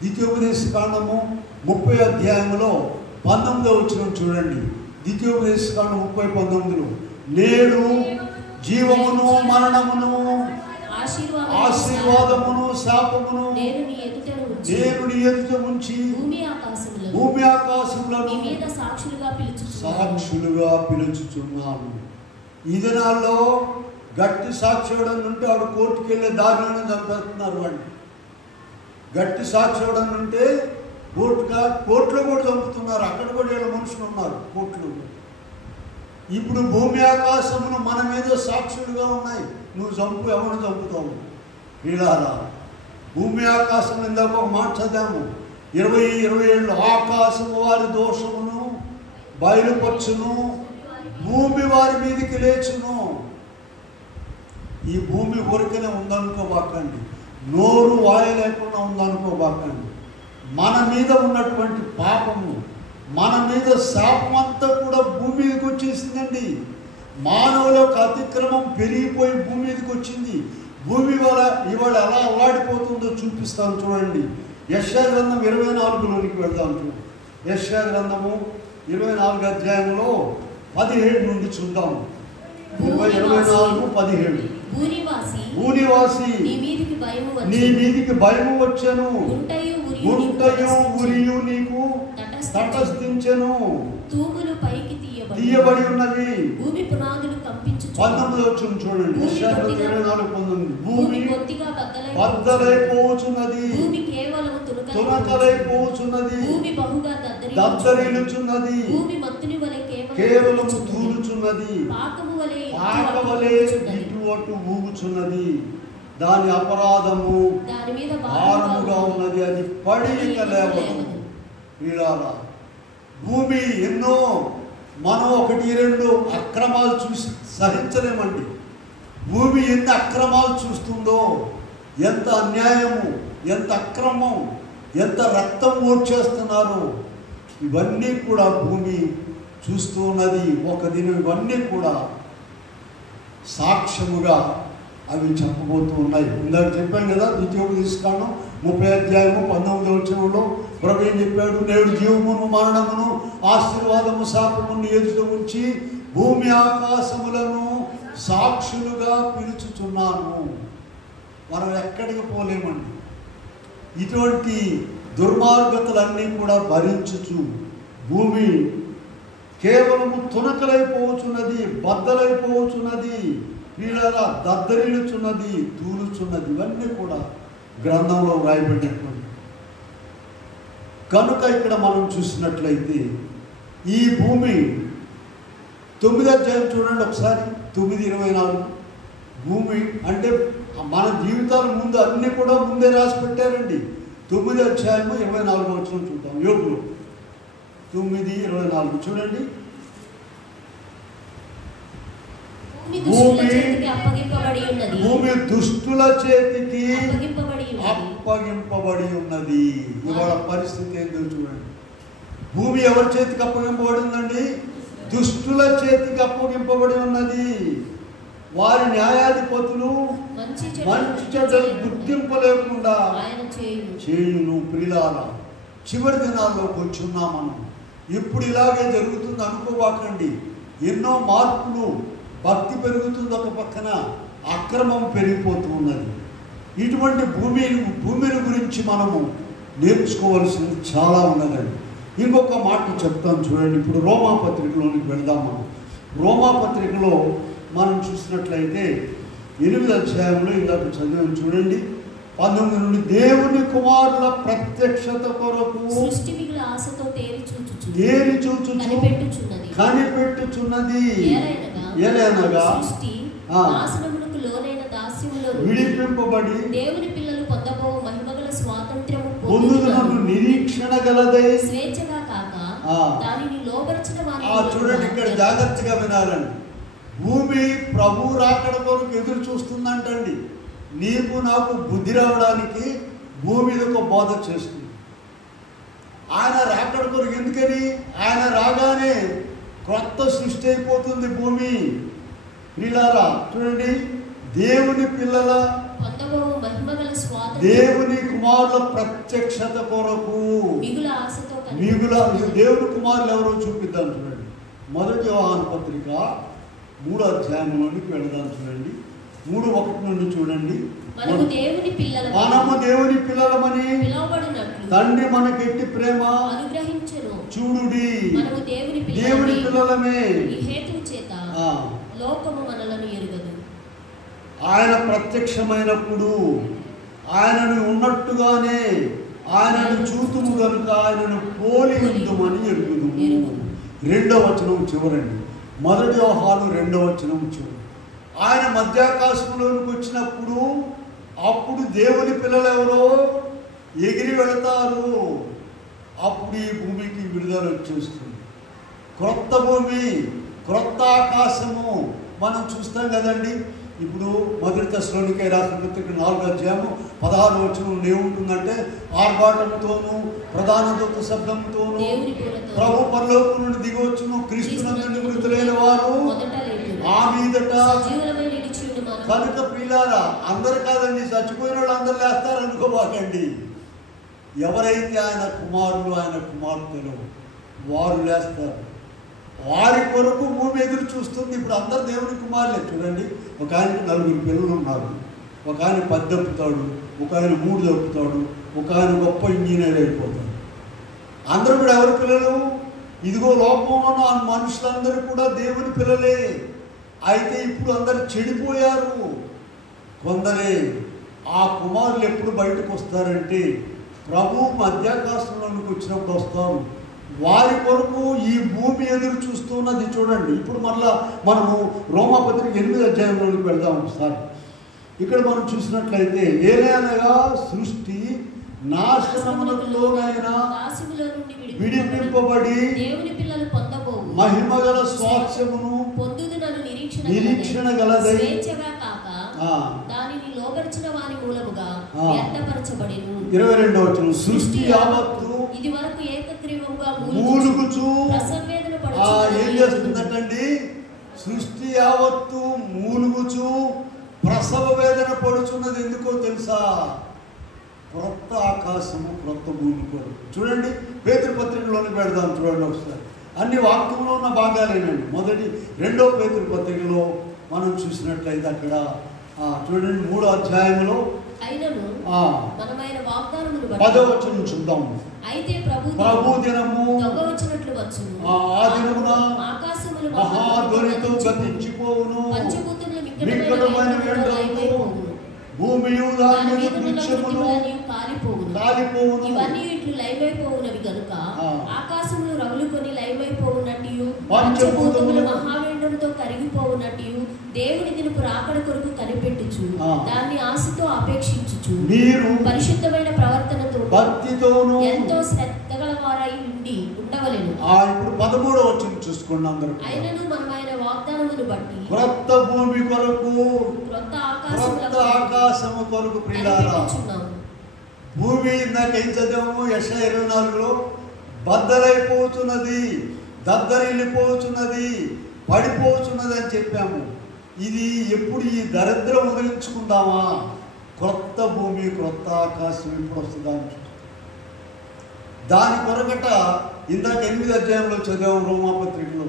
ద్వితీయోపదేశ కాండము 30వ అధ్యాయంలో 19వ వచనం చూడండి. ద్వితీయోపదేశ కాండం 30:19, నేడు జీవమును మరణమును ఆశీర్వాదమును శాపమును నేను నీ ఎదుట ఉంచి భూమి ఆకాశములను సాక్షులుగా పిలుచుచున్నాను. ఈ దినాల్లో గట్టి సాక్షివడం ఉంటే ఆడు కోర్టుకు వెళ్ళే దారిలోనే చంపేస్తున్నారు. వాడిని గట్టి సాక్షివడం ఉంటే కోర్టులో కూడా చంపుతున్నారు. అక్కడ కూడా వీళ్ళ మనుషులు ఉన్నారు కోర్టులో. ఇప్పుడు భూమి ఆకాశమును మన మీద సాక్షులుగా ఉన్నాయి. నువ్వు చంపు, ఎవరు చంపుతావు? వీళ్ళారా, భూమి ఆకాశం ఇందాక ఒక మాట చదివాము 20:27, ఆకాశము వారి దోషమును బయలుపరచును, భూమి వారి మీదకి లేచును. ఈ భూమి ఊరికనే ఉందనుకోబాకండి, నోరు వాయ లేకుండా ఉందనుకోబాకండి. మన మీద ఉన్నటువంటి పాపము, మన మీద శాపం అంతా కూడా భూమి మీదకి వచ్చేసిందండి. మానవుల యొక్క అతిక్రమం పెరిగిపోయి భూమి మీదకి వచ్చింది. భూమి ఇవాళ ఎలా అల్లాడిపోతుందో చూపిస్తాను చూడండి. యెషయా గ్రంథం 24లోనికి వెళ్దాం. చూడండి, యెషయా గ్రంథము 24వ అధ్యాయంలో 17 నుండి చూద్దాం. 24:17, భూనివాసి నీ మీదికి భయము వచ్చెను, గుంటయు ఉరియు నీకు తటస్థించెను, తూములు పైకి తీయబడి ఉన్నది. భూమి పునాదులు కంపించు. 19వ వచనం చూడండి, 24:19, భూమి బద్దలైపోచున్నది, భూమి కేవలము తునకలైపోచున్నది, భూమి బహుగా దద్దరిల్లుచున్నది, భూమి మత్తుని వలె కేవలము తూలుచున్నది, పాకవలే ఇటు అటు ఊగుచున్నది, దాని అపరాధము దాని మీద భారముగా ఉన్నది, అది పడి ఇక లేవదు. వీళ్ళారా, భూమి ఎన్నో మనం 1-2 అక్రమాలు చూసి సహించలేమండి. భూమి ఎన్ని అక్రమాలు చూస్తుందో, ఎంత అన్యాయము, ఎంత అక్రమం, ఎంత రక్తం ఓడ్చేస్తున్నారు, ఇవన్నీ కూడా భూమి చూస్తూ ఉన్నది. ఒక దినం ఇవన్నీ కూడా సాక్ష్యముగా అవి చెప్పబోతూ ఉన్నాయి. ఇందాక చెప్పాను కదా, ద్వితీయోపదేశకాండం 30:19 ప్రభు ఏం చెప్పాడు? నేడు జీవమును మరణమును ఆశీర్వాదము శాపమును ఎదుట ఉంచి భూమి ఆకాశములను సాక్షులుగా పిలుచుచున్నాను. మనం ఎక్కడికి పోలేమండి. ఇటువంటి దుర్మార్గతలన్నీ కూడా భరించుచు భూమి కేవలము తునకలైపోవచ్చున్నది, బద్దలైపోవచ్చున్నది, వీళ్ళ దద్దరిల్లుచున్నది, తూలుచున్నది. ఇవన్నీ కూడా గ్రంథంలో వ్రాయబడినటువంటి. కనుక ఇక్కడ మనం చూసినట్లయితే ఈ భూమి 9వ అధ్యాయం చూడండి ఒకసారి, 9:24. భూమి అంటే మన జీవితాల ముందు అన్నీ కూడా ముందే రాసి పెట్టారండి. 9వ అధ్యాయము 24వ వచనం చూద్దాం. యోబులు 9:24 చూడండి. భూమి దుష్టుల చేతికి అప్పగింపబడి ఉన్నది. ఇవాళ పరిస్థితి ఏంటో చూడండి. భూమి ఎవరి చేతికి అప్పగింపబడి ఉందండి? దుష్టుల చేతికి అప్పగింపబడి ఉన్నది. వారి న్యాయాధిపతులు మంచి చెడ్డలు గుర్తింపు లేకుండా చేయును. ప్రియులారా, చివరి దినాల్లోకి వచ్చున్నాం మనం. ఇప్పుడు ఇలాగే జరుగుతుంది అనుకోవాకండి. ఎన్నో మార్పులు, భక్తి పెరుగుతుంది ఒక పక్కన, అక్రమం పెరిగిపోతూ ఉన్నది. ఇటువంటి భూమిని గురించి మనము నేర్చుకోవాల్సింది చాలా ఉన్నదండి. ఇంకొక మాట చెప్తాను చూడండి. ఇప్పుడు రోమాపత్రికలోనికి వెళ్దాం మనం. రోమాపత్రికలో మనం చూసినట్లయితే 8వ అధ్యాయంలో ఇందాక చదివాను చూడండి, 19 నుండి. దేవుని కుమారుల ప్రత్యక్షత కొరకు కనిపెట్టుచున్నది. ఏలైనగా విడిపింపబడి దేవుని పిల్లలు పొందబో మహిమగల స్వాతంత్ర్యము పొందుటకు నిరీక్షణ గలదై స్వేచ్ఛగా కాక దానిని లోబర్చిన వారు. చూడండి, ఇక్కడ జాగ్రత్తగా వినాలండి. భూమి ప్రభు రాకడ కొరకు ఎదురు చూస్తుందంటండి. నీకు నాకు బుద్ధి రావడానికి భూమి ఒక బోధ చేస్తుంది. ఆయన రాకడ కొరకు ఎందుకని? ఆయన రాగానే క్రొత్త సృష్టి అయిపోతుంది భూమి. ప్రియులారా చూడండి, దేవుని పిల్లల దేవుని కుమారుల ప్రత్యక్షత కొరకు దేవుని కుమారులు ఎవరో చూపిద్దాం చూడండి. 1 యోహాను పత్రిక 3వ అధ్యాయంలోనికి వెళదాం చూడండి. 3:1 నుండి చూడండి. మనము దేవుని పిల్లలమని తండ్రి మనకెట్టి ప్రేమ చూడుడి, దేవుని పిల్లలమే. ఆయన ప్రత్యక్షమైనప్పుడు ఆయనను ఉన్నట్టుగానే ఆయనను చూతుము కనుక ఆయనను పోలి ఉందుమని ఎరుగుదుము. 2వ వచనం చివరండి. 1 యోహాను 2వ వచనం చివరి. ఆయన మధ్యాకాశంలోనికి వచ్చినప్పుడు అప్పుడు దేవుని పిల్లలు ఎవరో ఎగిరి వెళతారు. అప్పుడు ఈ భూమికి విడుదల వచ్చేస్తుంది. క్రొత్త భూమి, క్రొత్త ఆకాశము మనం చూస్తాం కదండి. ఇప్పుడు 1 తెస్సలోనికే రాసిన పత్రిక 4వ అధ్యాయము 16వ వచనం ఏముంటుందంటే, ఆర్భాటముతోనూ ప్రధాన దూత శబ్దంతోనూ ప్రభు పరలోకం నుండి దిగవచ్చును, క్రీస్తునందు మృతులైన వారు ఆ మీదట. కనుక ప్రియులారా, అందరు కాదండి, చచ్చిపోయిన వాళ్ళు అందరు లేస్తారు అనుకోబాకండి. ఎవరైతే ఆయన కుమారులు, ఆయన కుమార్తెలు వారు లేస్తారు. వారి కొరకు భూమి ఎదురు చూస్తుంది. ఇప్పుడు అందరు దేవుని కుమారులే. చూడండి, ఒక ఆయనకి 4 పిల్లలు ఉన్నారు. ఒక ఆయన 10 దప్పుతాడు, ఒక ఆయన 3 దప్పుతాడు, ఒక ఆయన గొప్ప ఇంజనీర్ అయిపోతాడు. అందరూ కూడా ఎవరి పిల్లలు? ఇదిగో లోకంలో ఉన్న మనుషులందరూ కూడా దేవుని పిల్లలే. అయితే ఇప్పుడు అందరు చెడిపోయారు. కొందరే. ఆ కుమారులు ఎప్పుడు బయటకు వస్తారంటే ప్రభు మధ్యాకాశంలోనికి వచ్చినప్పుడు వస్తారు. వారి కొరకు ఈ భూమి ఎదురు చూస్తున్నది. చూడండి, ఇప్పుడు మళ్ళా మనము రోమాపత్రిక 8వ అధ్యాయంలోకి వెళ్దాం ఒకసారి. ఇక్కడ మనం చూసినట్లయితే, ఏలైనగా సృష్టి నాశనములోనైనా విడిపింపబడి మహిమగల స్వాస్థ్యమును నిరీక్షణ గలదై 22వ వచనం. సృష్టి యావత్తు ఇది వరకు ఏకగ్రీవముగా మూలుగుచు ఏం చేస్తుందంటండి? సృష్టి యావత్తు మూలుగుచు ప్రసవ వేదన పడుచున్నది ఎందుకో తెలుసా? క్రొత్త ఆకాశము క్రొత్త భూమి కొరకు. చూడండి, పేతురు పత్రికలోనే పెడదాం చూడండి ఒకసారి. అన్ని వాక్యంలో ఉన్న భాగాలేనండి. రెండో పేతురు పత్రికలో మనం చూసినట్లయితే అక్కడ చూడండి 3వ అధ్యాయంలో 10వ వచనం చూద్దాం. అయితే ప్రభు దినము దొంగవచ్చినట్లు వచ్చును. ఆ దినమున ఆకాశములు మహాధ్వనితో గతించిపోవును, పంచభూతములు మిక్కటమైన ఎండలతో భూమియు దాని మీద వృక్షములు కాలిపోవును. ఇవన్నీ ఇట్లు లైవైపోవునవి గనుక ఆకాశములు రగులుకొని లైవైపోవునట్టు పంచభూతములు మహావేండముతో కరిగిపోవునట్టు దేవుని దినపు రాకడ కొరకు కనిపెట్టుచు దాన్ని ఆశతో అపేక్షించుచు మీరు పరిశుద్ధమైన ప్రవర్తనతో భక్తితోను ఎంతో శ్రద్ధగల వారై ఉండవలెను. ఇప్పుడు 13వ వచనం చూసుకోండి అందరూ. అయినను మనం ఆయన వాగ్దానమును బట్టి క్రొత్త భూమి కొరకు క్రొత్త ఆకాశము కొరకు ప్రియులారా, భూమి ఇందాక ఏం చదివాము? యెషయా 24లో బద్దలైపోతున్నది, దద్దరిల్లిపోతున్నది, పడిపోతున్నది అని చెప్పాము. ఇది ఎప్పుడు ఈ దరిద్రం వదిలించుకుందామా? క్రొత్త భూమి క్రొత్త ఆకాశం ఎప్పుడు వస్తుందా? దాని కొరకట ఇందాక 8వ అధ్యాయంలో చదివాము రోమాపత్రికలో,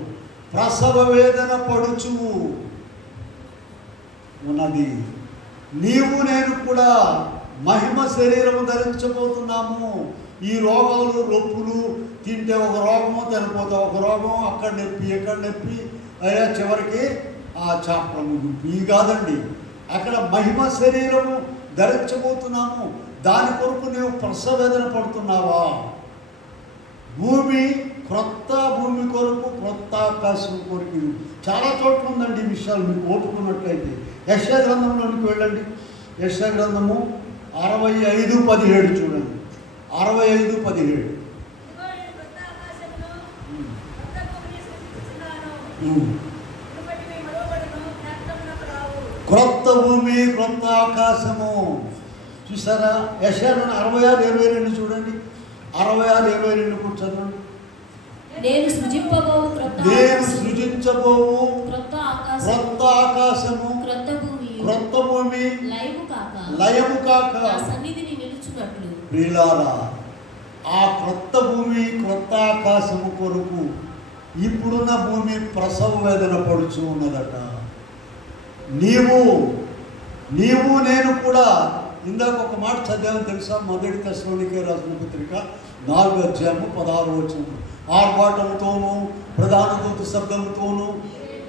ప్రసవ వేదన పడుచు ఉన్నది. నీవు నేను కూడా మహిమ శరీరము ధరించబోతున్నాము. ఈ రోగాలు రొప్పులు తింటే ఒక రోగము చనిపోతాం, ఒక రోగం అక్కడ నొప్పి ఎక్కడ నొప్పి అయ్యా చివరికి ఆ చాపము ఇవి కాదండి. అక్కడ మహిమ శరీరము ధరించబోతున్నాము. దాని కొరకు నీవు ప్రసవేదన పడుతున్నావా? భూమి క్రొత్త భూమి కొరకు క్రొత్త ఆకాశం కొరకు చాలా చోట్ల ఉందండి ఈ విషయాలు. మీకు ఓపుకున్నట్లయితే యెషయా గ్రంథంలోనికి వెళ్ళండి. యెషయా గ్రంథము 65:17 చూడండి. 65:17 క్రొత్త భూమి క్రొత్త ఆకాశము. చూసారా? యెషయా 66:22 చూడండి. 66:22 కూడా చదవండి. నేను సృజించబోవు క్రొత్త ఆకాశము క్రొత్త భూమి లయము కాక సన్నిధిని నిలుచున్నట్లు. ప్రియులారా, ఆ క్రొత్త భూమి క్రొత్త ఆకాశము కొరకు ఇప్పుడున్న భూమి ప్రసవ వేదన పడుచు ఉన్నదట. నీవు నేను కూడా ఇందాక ఒక మాట చదివామని తెలుసా? 1 తెస్సలోనికే రాసిన పత్రిక 4వ అధ్యాయము 16వ వచనం. ఆర్భాటముతోనూ ప్రధాన దూత శబ్దముతోనూ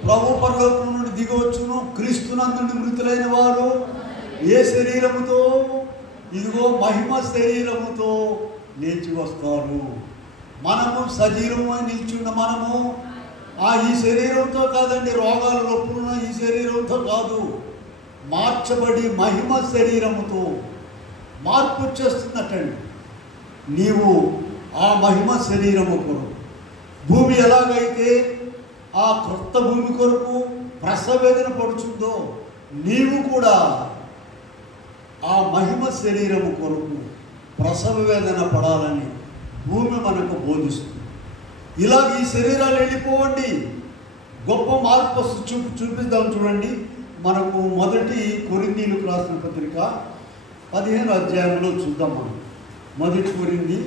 ప్రభు పరలోకం నుండి దిగవచ్చును, క్రీస్తునందు మృతులైన వారు ఏ శరీరముతో? ఇదిగో మహిమ శరీరముతో లేచి వస్తారు. మనము సజీవమై నిల్చున్న మనము ఈ శరీరంతో కాదండి, రోగాలు నొప్పులున్న ఈ శరీరంతో కాదు, మార్చబడి మహిమ శరీరముతో మార్పు వచ్చేస్తున్నట్టండి. నీవు ఆ మహిమ శరీరము కొరకు భూమి ఎలాగైతే ఆ క్రొత్త భూమి కొరకు ప్రసవేదన పడుచుందో, నీవు కూడా ఆ మహిమ శరీరము కొరకు ప్రసవ వేదన పడాలని భూమి మనకు బోధిస్తుంది. ఇలాగ ఈ శరీరాలు వెళ్ళిపోవండి, గొప్ప మార్పు చూపిద్దాం. చూడండి, మనకు 1 కొరింథీయులకు రాసిన పత్రిక 15వ అధ్యాయంలో చూద్దాం. మనం 1 కొరింథీ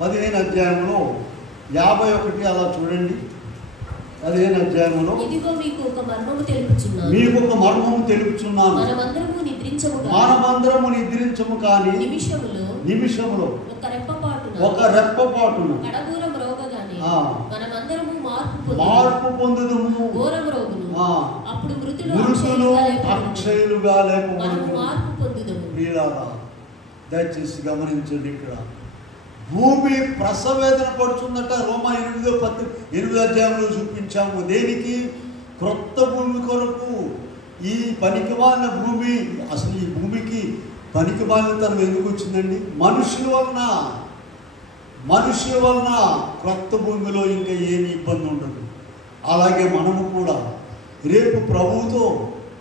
15వ అధ్యాయంలో 51 అలా చూడండి. 15వ అధ్యాయంలో మీకు ఒక మర్మము తెలుపుచున్నాను, మనమందరము నిద్రించము కానీ నిమిషములో ఒక రెప్పపాటును మార్పు పొందుదుము. మృతులు అక్షయులుగా లేకపోవడం. దయచేసి గమనించండి, ఇక్కడ భూమి ప్రసవేదన పడుతుందట. రోమా 8వ అధ్యాయంలో చూపించాము. దేనికి? క్రొత్త భూమి కొరకు. ఈ పనికిమాలిన భూమి, అసలు ఈ భూమికి పనికిమాలినతనం ఎందుకు వచ్చిందండి? మనుషుల వలన క్రొత్త భూమిలో ఇంకా ఏమి ఇబ్బంది ఉండదు. అలాగే మనము కూడా రేపు ప్రభువుతో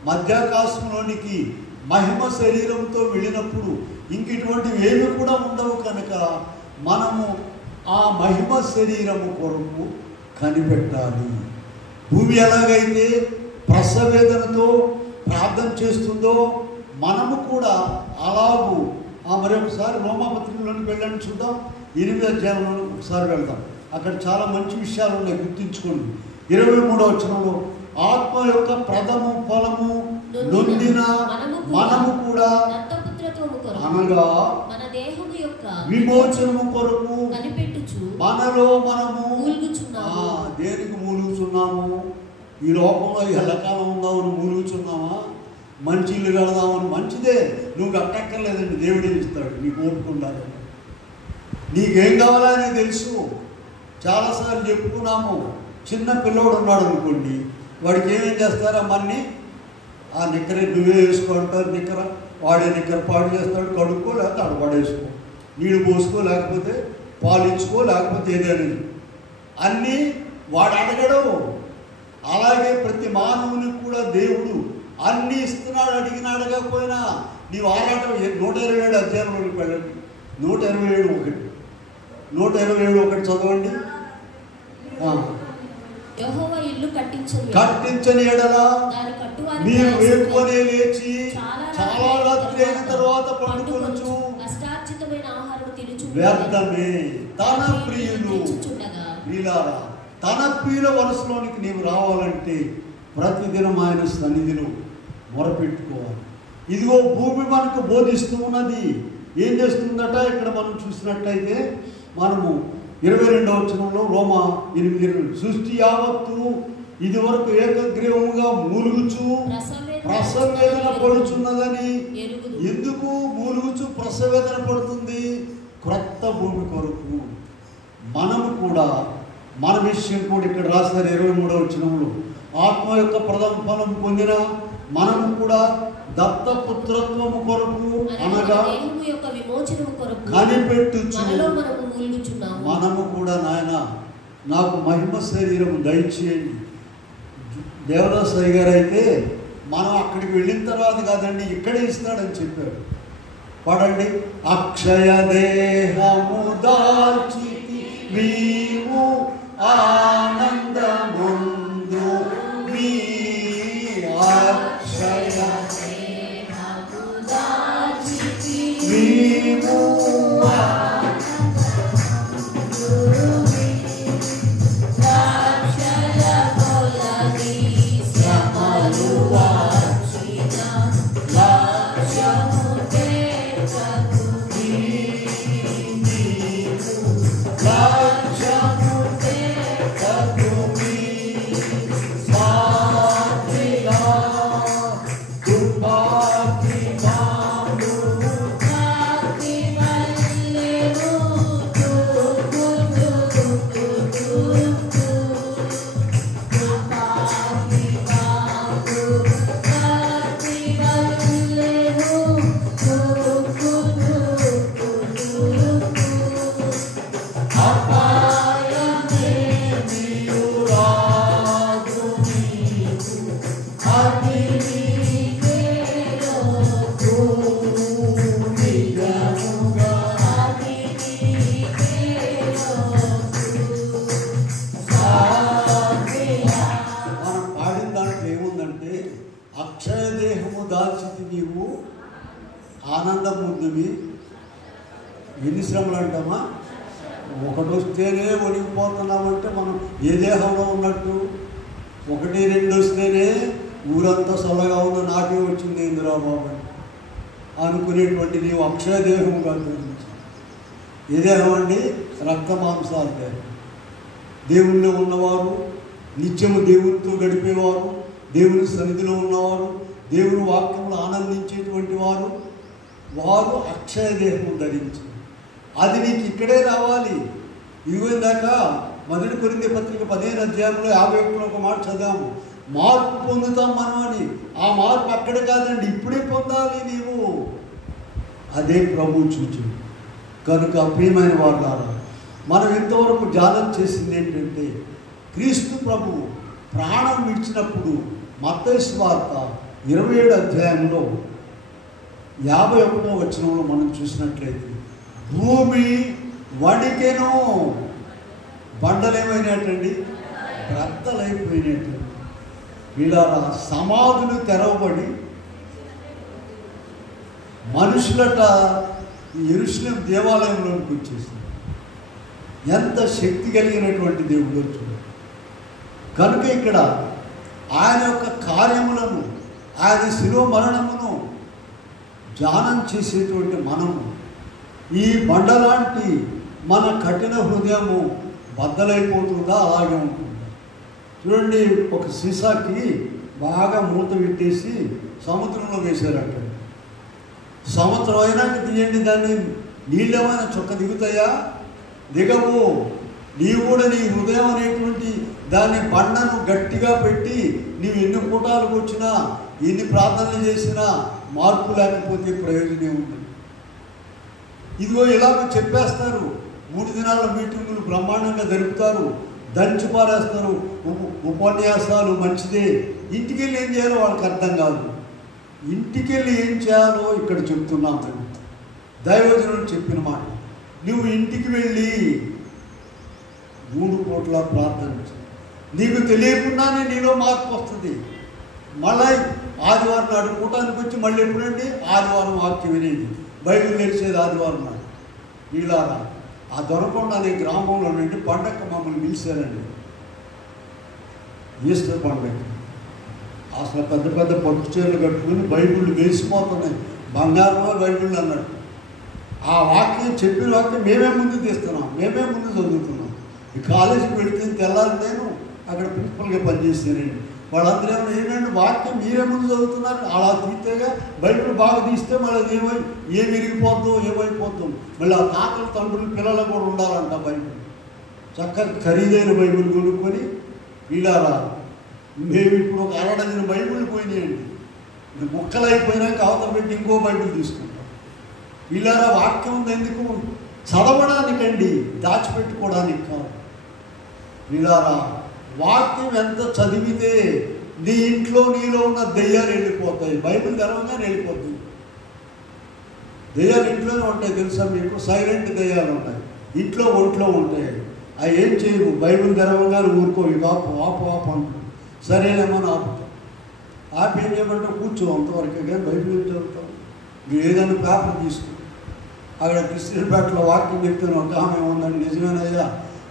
మధ్యాకాశంలోనికి మహిమ శరీరంతో వెళ్ళినప్పుడు ఇంక ఇటువంటివి ఏమి కూడా ఉండవు. కనుక మనము ఆ మహిమ శరీరము కొరకు కనిపెట్టాలి. భూమి ఎలాగైతే ప్రసవేదనతో ప్రార్థన చేస్తుందో మనము కూడా అలాగూ మరొకసారి రోమాపత్రికలోనికి వెళ్ళండి, చూద్దాం. 8వ అధ్యాయంలో ఒకసారి వెళ్దాం. అక్కడ చాలా మంచి విషయాలు ఉన్నాయి, గుర్తుంచుకోండి. 23వ వచనంలో ఆత్మ యొక్క ప్రథమ ఫలము నొందిన మనము కూడా అనగా మన దేహము యొక్క విమోచనము కొరకు కనిపెట్టుచు మనలో మనము మూలుగుచున్నాము. దేనికి మూలుగుచున్నాము? ఈ లోకంలో ఎల్లకాలం ఉందామని మూలుగుచున్నామా? మంచి ఇల్లు కడదామని? మంచిదే, నువ్వు కట్టక్కర్లేదండి, దేవుడే ఇస్తాడు. నీకు ఓపుకుండాలి. నీకేం కావాలని తెలుసు. చాలాసార్లు చెప్పుకున్నాము. చిన్న పిల్లోడు ఉన్నాడు అనుకోండి, వాడికి ఏమేం చేస్తారా? మన్ని ఆ నిక్కరే నువ్వే వేసుకో అంటారు. నిక్కర వాడే నిక్కర పాడు చేస్తాడు. కడుక్కో, లేకపోతే ఆడు పడేసుకో, నీళ్ళు పోసుకో, లేకపోతే పాలు ఇచ్చుకో, లేకపోతే ఏదైనా అన్నీ వాడు అడగడు. అలాగే ప్రతి మానవునికి కూడా దేవుడు అన్నీ ఇస్తున్నాడు. అడిగిన అడగకపోయినా నీవు ఆరాటం. 127 అధ్యాయంలోకి వెళ్ళండి. 127:1 చదవండి. యెహోవా ఇల్లు కట్టించని ఎడల మీరు వేకువనే లేచి చాలా రాత్రి అయిన తర్వాత పండుకొనుచు కష్టార్జితమైన ఆహారం తినుచు వ్యర్థమే. తన ప్రియులు ప్రియులారా, తన ప్రియుల వరుసలోనికి నీవు రావాలంటే ప్రతిదినం ఆయన సన్నిధిలో మొరపెట్టుకోవాలి. ఇదిగో భూమి మనకు బోధిస్తూ ఉన్నది. ఏం చేస్తుందట? ఇక్కడ మనం చూసినట్లయితే మనము 22వ వచనంలో రోమా 8:2 సృష్టి యావత్తు ఇది వరకు ఏకగ్రీవముగా మూలుగుచు ప్రసవేదన పడుచున్నదని. ఎందుకు మూలుగుచు ప్రసవేదన పడుతుంది? క్రొత్త భూమి కొరకు. మనము కూడా మన విషయం కూడా ఇక్కడ రాశారు 23వ వచనంలో. ఆత్మ యొక్క ప్రథమ ఫలం పొందిన మనము కూడా దత్తపుత్రత్వము కొరకు అనగా కనిపెట్టుచు మనము కూడా నాయన నాకు మహిమ శరీరం దయచేయండి. దేవదాసయ్య గారు అయితే మనం అక్కడికి వెళ్ళిన తర్వాత కాదండి, ఇక్కడే ఇస్తాడని చెప్పారు. పడండి. అక్షయ దేహము దాల్చితి నీవు ఆనందముందు మీ అక్షయ నీవు ఆనందం ముందువి. ఎన్ని శ్రమలు అంటామా? ఒకటి వస్తేనే వణికిపోతున్నామంటే మనం ఏ దేహంలో ఉన్నట్టు. 1, 2 వస్తేనే ఊరంతా సొలగా ఉన్న నాకే వచ్చింది ఇందులో బాబు అనుకునేటువంటి నీవు అక్షయ దేహముగా గురించి. ఏ దేహం అండి? రక్త మాంసాల దేహం. దేవుల్లో ఉన్నవారు, నిత్యము దేవునితో గడిపేవారు, దేవుని సన్నిధిలో ఉన్నవారు, దేవుని వాక్యంలో ఆనందించేటువంటి వారు అక్షయ దేహం ధరించి. అది నీకు ఇక్కడే రావాలి. ఇదిగోందాక 1 కొరింథీ పత్రిక 15వ అధ్యాయంలో 51లో ఒక మాట చదివాము. మార్పు పొందుతాం మనం అని. ఆ మార్పు అక్కడ కాదండి, ఇప్పుడే పొందాలి నీవు. అదే ప్రభు సూచన. కనుక ప్రియమైన వాళ్ళారా, మనం ఇంతవరకు ధ్యానం చేసింది ఏంటంటే క్రీస్తు ప్రభువు ప్రాణం విడిచినప్పుడు మత్తయి సువార్త 27వ అధ్యాయంలో 51వ వచనంలో మనం చూసినట్లయితే భూమి వణికెను. బండలేమైనట్టండి? బ్రద్దలైపోయినట్టు. ఇలా సమాధులు తెరవబడి మనుషులట యెరూషలేము దేవాలయంలోనికి వచ్చేసింది. ఎంత శక్తి కలిగినటువంటి దేవుడు చూడండి. కనుక ఇక్కడ ఆయన యొక్క కార్యములను, ఆయన శిలువ మరణమును ధ్యానం చేసేటువంటి మనము ఈ బండలాంటి మన కఠిన హృదయము బద్దలైపోతుందా? అలాగే ఉంటుందా? చూడండి, ఒక సీసాకి బాగా మూత పెట్టేసి సముద్రంలో వేశారట. సంవత్సరం అయినాక తీయండి, దాన్ని నీళ్ళేమైనా చొక్క దిగుతాయా? దిగవు. నీవు కూడా నీ హృదయం అనేటువంటి దాన్ని బండను గట్టిగా పెట్టి నీవు ఎన్ని కూటాలకు వచ్చినా, ఎన్ని ప్రార్థనలు చేసినా మార్పు లేకపోతే ప్రయోజనం ఉంది. ఇదిగో ఇలాగ చెప్పేస్తారు. 3 దినాల మీటింగులు బ్రహ్మాండంగా జరుపుతారు, దంచి పారేస్తారు, ఉపన్యాసాలు మంచిదే. ఇంటికి వెళ్ళి ఏం చేయాలో వాళ్ళకి అర్థం కాదు. ఇంటికి వెళ్ళి ఏం చేయాలో ఇక్కడ చెప్తున్నాం. దైవజనుడు చెప్పిన మాట, నువ్వు ఇంటికి వెళ్ళి 3 పూట్ల ప్రార్థన చేయి. నీకు తెలియకుండానే నీలో మార్పు వస్తుంది. మళ్ళీ ఆదివారం నాడు కూటానికి వచ్చి మళ్ళీ ఎప్పుడండి? ఆదివారం వాక్యం వినేది, బైబిల్ నేర్చేది ఆదివారం నాడు. వీళ్ళారా ఆ దొరకొండ అనే గ్రామంలో నుండి పండగ మమ్మల్ని పిలిచారండి. ఈస్టర్ పండుగ అసలు పెద్ద పెద్ద పట్టు చీరలు కట్టుకుని బైబిళ్ళు వేసిపోతున్నాయి, బంగారం బైబిళ్ళు అన్నట్టు. ఆ వాక్యం చెప్పిన వాక్యం మేమే ముందు తీస్తున్నాం, మేమే ముందు చదువుతున్నాం. ఈ కాలేజీకి వెళితే తెల్లారి నేను అక్కడ ప్రిన్సిపల్గా పనిచేసానండి. వాళ్ళందరూ ఏంటంటే వాక్యం మీరే ముందు చదువుతున్నారు, అలా తీస్తేగా బైబిల్ బాగా తీస్తే మళ్ళీ ఏమి విరిగిపోద్దు, ఏమైపోద్దు. మళ్ళీ ఆ తాతల తండ్రులు పిల్లలు కూడా ఉండాలంట. బైబిల్ చక్కగా ఖరీదైన బైబిల్ కొనుక్కొని వీళ్ళారా మేము ఇప్పుడు ఒక 60 డజన్ బైబిల్ పోయినాయండి. ముక్కలు అయిపోయినాక అవతల పెట్టి ఇంకో బైబిల్ తీసుకుంటాం. వీళ్ళారా వాక్యం ఉంది ఎందుకు? చదవడానికండి, దాచిపెట్టుకోవడానికి కాదు. వీళ్ళారా వాక్యం ఎంత చదివితే నీ ఇంట్లో నీలో ఉన్న దెయ్యాలు వెళ్ళిపోతాయి. బైబిల్ తెరవగానే వెళ్ళిపోతుంది. దెయ్యాలు ఇంట్లోనే ఉంటాయి తెలుసా మీకు? సైలెంట్ దెయ్యాలు ఉంటాయి, ఇంట్లో ఒంట్లో ఉంటాయి. అవి ఏం చేయవు, బైబిల్ తెరవగానే ఊరుకోవి, ఆపు ఆపు ఆపు అంటారు. సరేనేమో ఆపుతాం. ఆపి ఏం చేయమంటే కూర్చో అంతవరకు, కానీ బైబిల్ చదువుతాం. మీరు ఏదైనా పేపర్ తీసుకో, అక్కడ క్రిస్టియన్పేటలో వాక్యం చెప్తాను ఒక ఆమె ఉందండి, నిజమేనయ్యా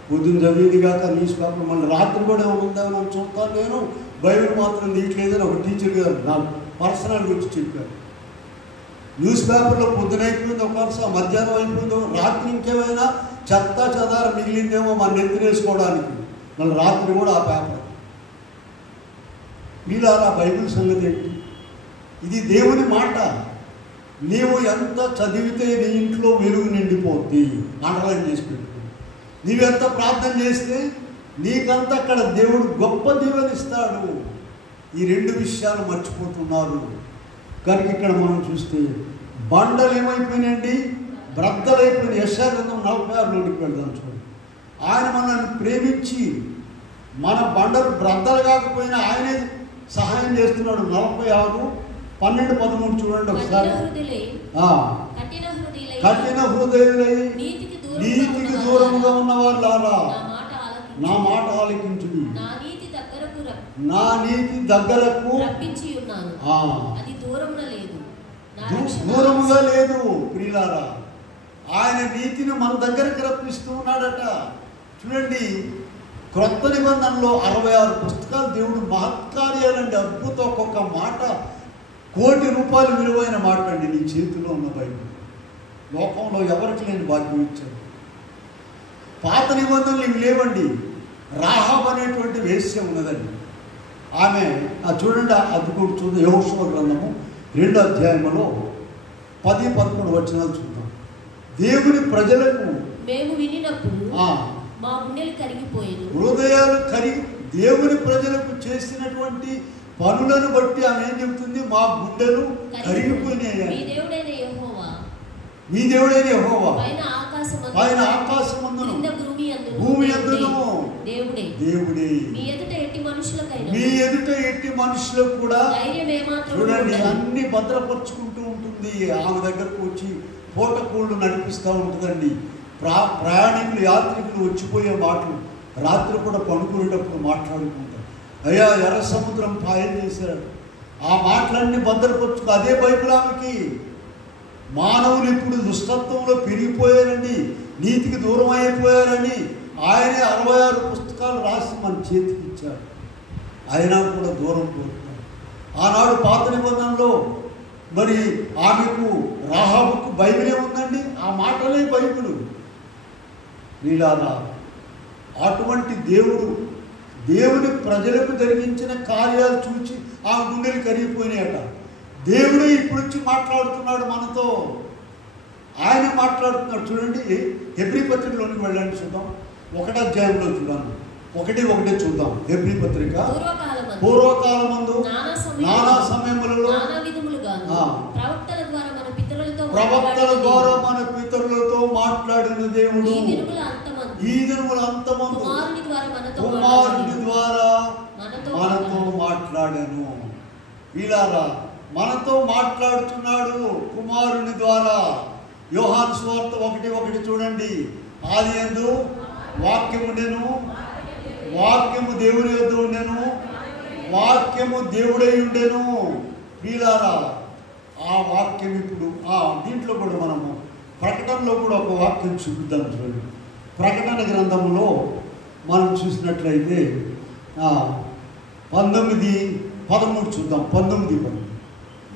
పొద్దున్న చదివింది కాక న్యూస్ పేపర్ మళ్ళీ రాత్రి కూడా ఉందామని అని చూస్తాను. నేను బైబిల్ మాత్రం తీయట్లేదని ఒక టీచర్ గారు నాకు పర్సనల్ గురించి చెప్పారు. న్యూస్ పేపర్లో పొద్దున అయిపోయింది, ఒకసారి మధ్యాహ్నం అయిపోయిందో, రాత్రి ఇంకేమైనా చెత్త చెదారం మిగిలిందేమో మన నెత్తినేసుకోవడానికి, మళ్ళీ రాత్రి కూడా ఆ పేపర్. మీరు అలా బైబిల్ సంగతి ఏంటి? ఇది దేవుని మాట. నీవు ఎంత చదివితే నీ ఇంట్లో వెలుగు నిండిపోద్ది. అండర్లైన్ చేసి పెట్టు. నీవెంత ప్రార్థన చేస్తే నీకంత అక్కడ దేవుడు గొప్ప దీవెనిస్తాడు. ఈ 2 విషయాలు మర్చిపోతున్నారు. కనుక ఇక్కడ మనం చూస్తే బండలు ఏమైపోయినాయండి? బ్రద్దలైపోయినాయి. యెషయా గ్రంథం 46లోకి వెళ్దాం చూడండి. ఆయన మనల్ని ప్రేమించి మన బండలు బ్రద్దలు కాకపోయినా ఆయనే సహాయం చేస్తున్నాడు. 46:12-13 చూడండి ఒకసారి. కఠిన హృదయులై నీతికి దూరంగా ఉన్నవాళ్ళారా నా మాట ఆలకించుడి. నా నీతి దగ్గరకు దూరముగా లేదు. ప్రియులారా, ఆయన నీతిని మన దగ్గరకు రప్పిస్తూ ఉన్నాడట. చూడండి, క్రొత్త నిబంధనలో 66 పుస్తకాలు దేవుడు మహత్కార్యాలండి. అద్భుతం. ఒక్కొక్క మాట ₹1,00,00,000 విలువైన మాట అండి. నీ చేతిలో ఉన్న బైబిల్ లోకంలో ఎవరికి లేని భాగ్యం ఇచ్చాడు. పాత నిబంధనలు ఇవి లేవండి. రాహాబ్ అనేటువంటి వేశ్య ఉన్నదండి. ఆమె చూడండి, అది కూడా చూద్దాం. యెహోషువ గ్రంథము 2వ అధ్యాయంలో 10-11 వచనాలు చూద్దాం. దేవుని ప్రజలకు మేము వినినప్పుడు మా గుండెలు కరిగిపోయాయి. హృదయాలు దేవుని ప్రజలకు చేసినటువంటి పనులను బట్టి ఆమె ఏం చెప్తుంది? మా గుండెలు కరిగిపోయినాయి. మీ దేవుడైన యెహోవా పైన ఆకాశమందును భూమి అందును దేవుడే. మీ ఎదుట ఎట్టి మనుషులకు కూడా చూడండి అన్ని భద్రపరుచుకుంటూ ఉంటుంది. ఆమె దగ్గరకు వచ్చి పూటకూళ్ళు నడిపిస్తూ ఉంటుందండి. ప్రయాణికులు యాత్రికులు వచ్చిపోయే మాటలు రాత్రి కూడా పడుకునేటప్పుడు మాట్లాడుకుంటారు. అయ్యా ఎర్ర సముద్రం పాయం చేశాడు. ఆ మాటలన్నీ భద్రపరుచుకో. అదే బైబిల్ ఆమెకి. మానవులు ఇప్పుడు దుష్టత్వంలో పెరిగిపోయారని, నీతికి దూరం అయిపోయారని ఆయనే 66 పుస్తకాలు రాసి మన చేతికి ఇచ్చాడు. అయినా కూడా దూరం పోతున్నాడు. ఆనాడు పాత నిబంధనలో మరి ఆమెకు రాహాబుకు బైబిలే ఉందండి. ఆ మాటలే బైబిలు. వీళ్ళారా అటువంటి దేవుని ప్రజలకు జరిగించిన కార్యాలు చూసి ఆ గుండెలు కరిగిపోయినాయట. దేవుడు ఇప్పుడు వచ్చి మాట్లాడుతున్నాడు మనతో. ఆయన మాట్లాడుతున్నాడు. చూడండి, హెబ్రీ పత్రికలోనికి వెళ్ళండి, చూద్దాం. 1వ అధ్యాయంలో చూడండి, 1:1 చూద్దాం. హెబ్రీ పత్రిక. పూర్వకాలమందు నానా సమయములలో ప్రవక్తల ద్వారా మన పితరులతో మాట్లాడిన దేవుడు ఈ దినముల అంతమందు కుమారుని ద్వారా మనతో మాట్లాడాను. వీళ్ళారా మనతో మాట్లాడుతున్నాడు కుమారుని ద్వారా. యోహాను సువార్త 1:1 చూడండి. ఆదియందు వాక్యము ఉండెను, వాక్యము దేవుని యొద్ద ఉండెను, వాక్యము దేవుడై ఉండెను. వీళ్ళారా ఆ వాక్యం ఇప్పుడు దీంట్లో కూడా మనము ప్రకటనలో కూడా ఒక వాక్యం చూపిద్దాం. చూడండి, ప్రకటన గ్రంథంలో మనం చూసినట్లయితే 19:13 చూద్దాం. 19:13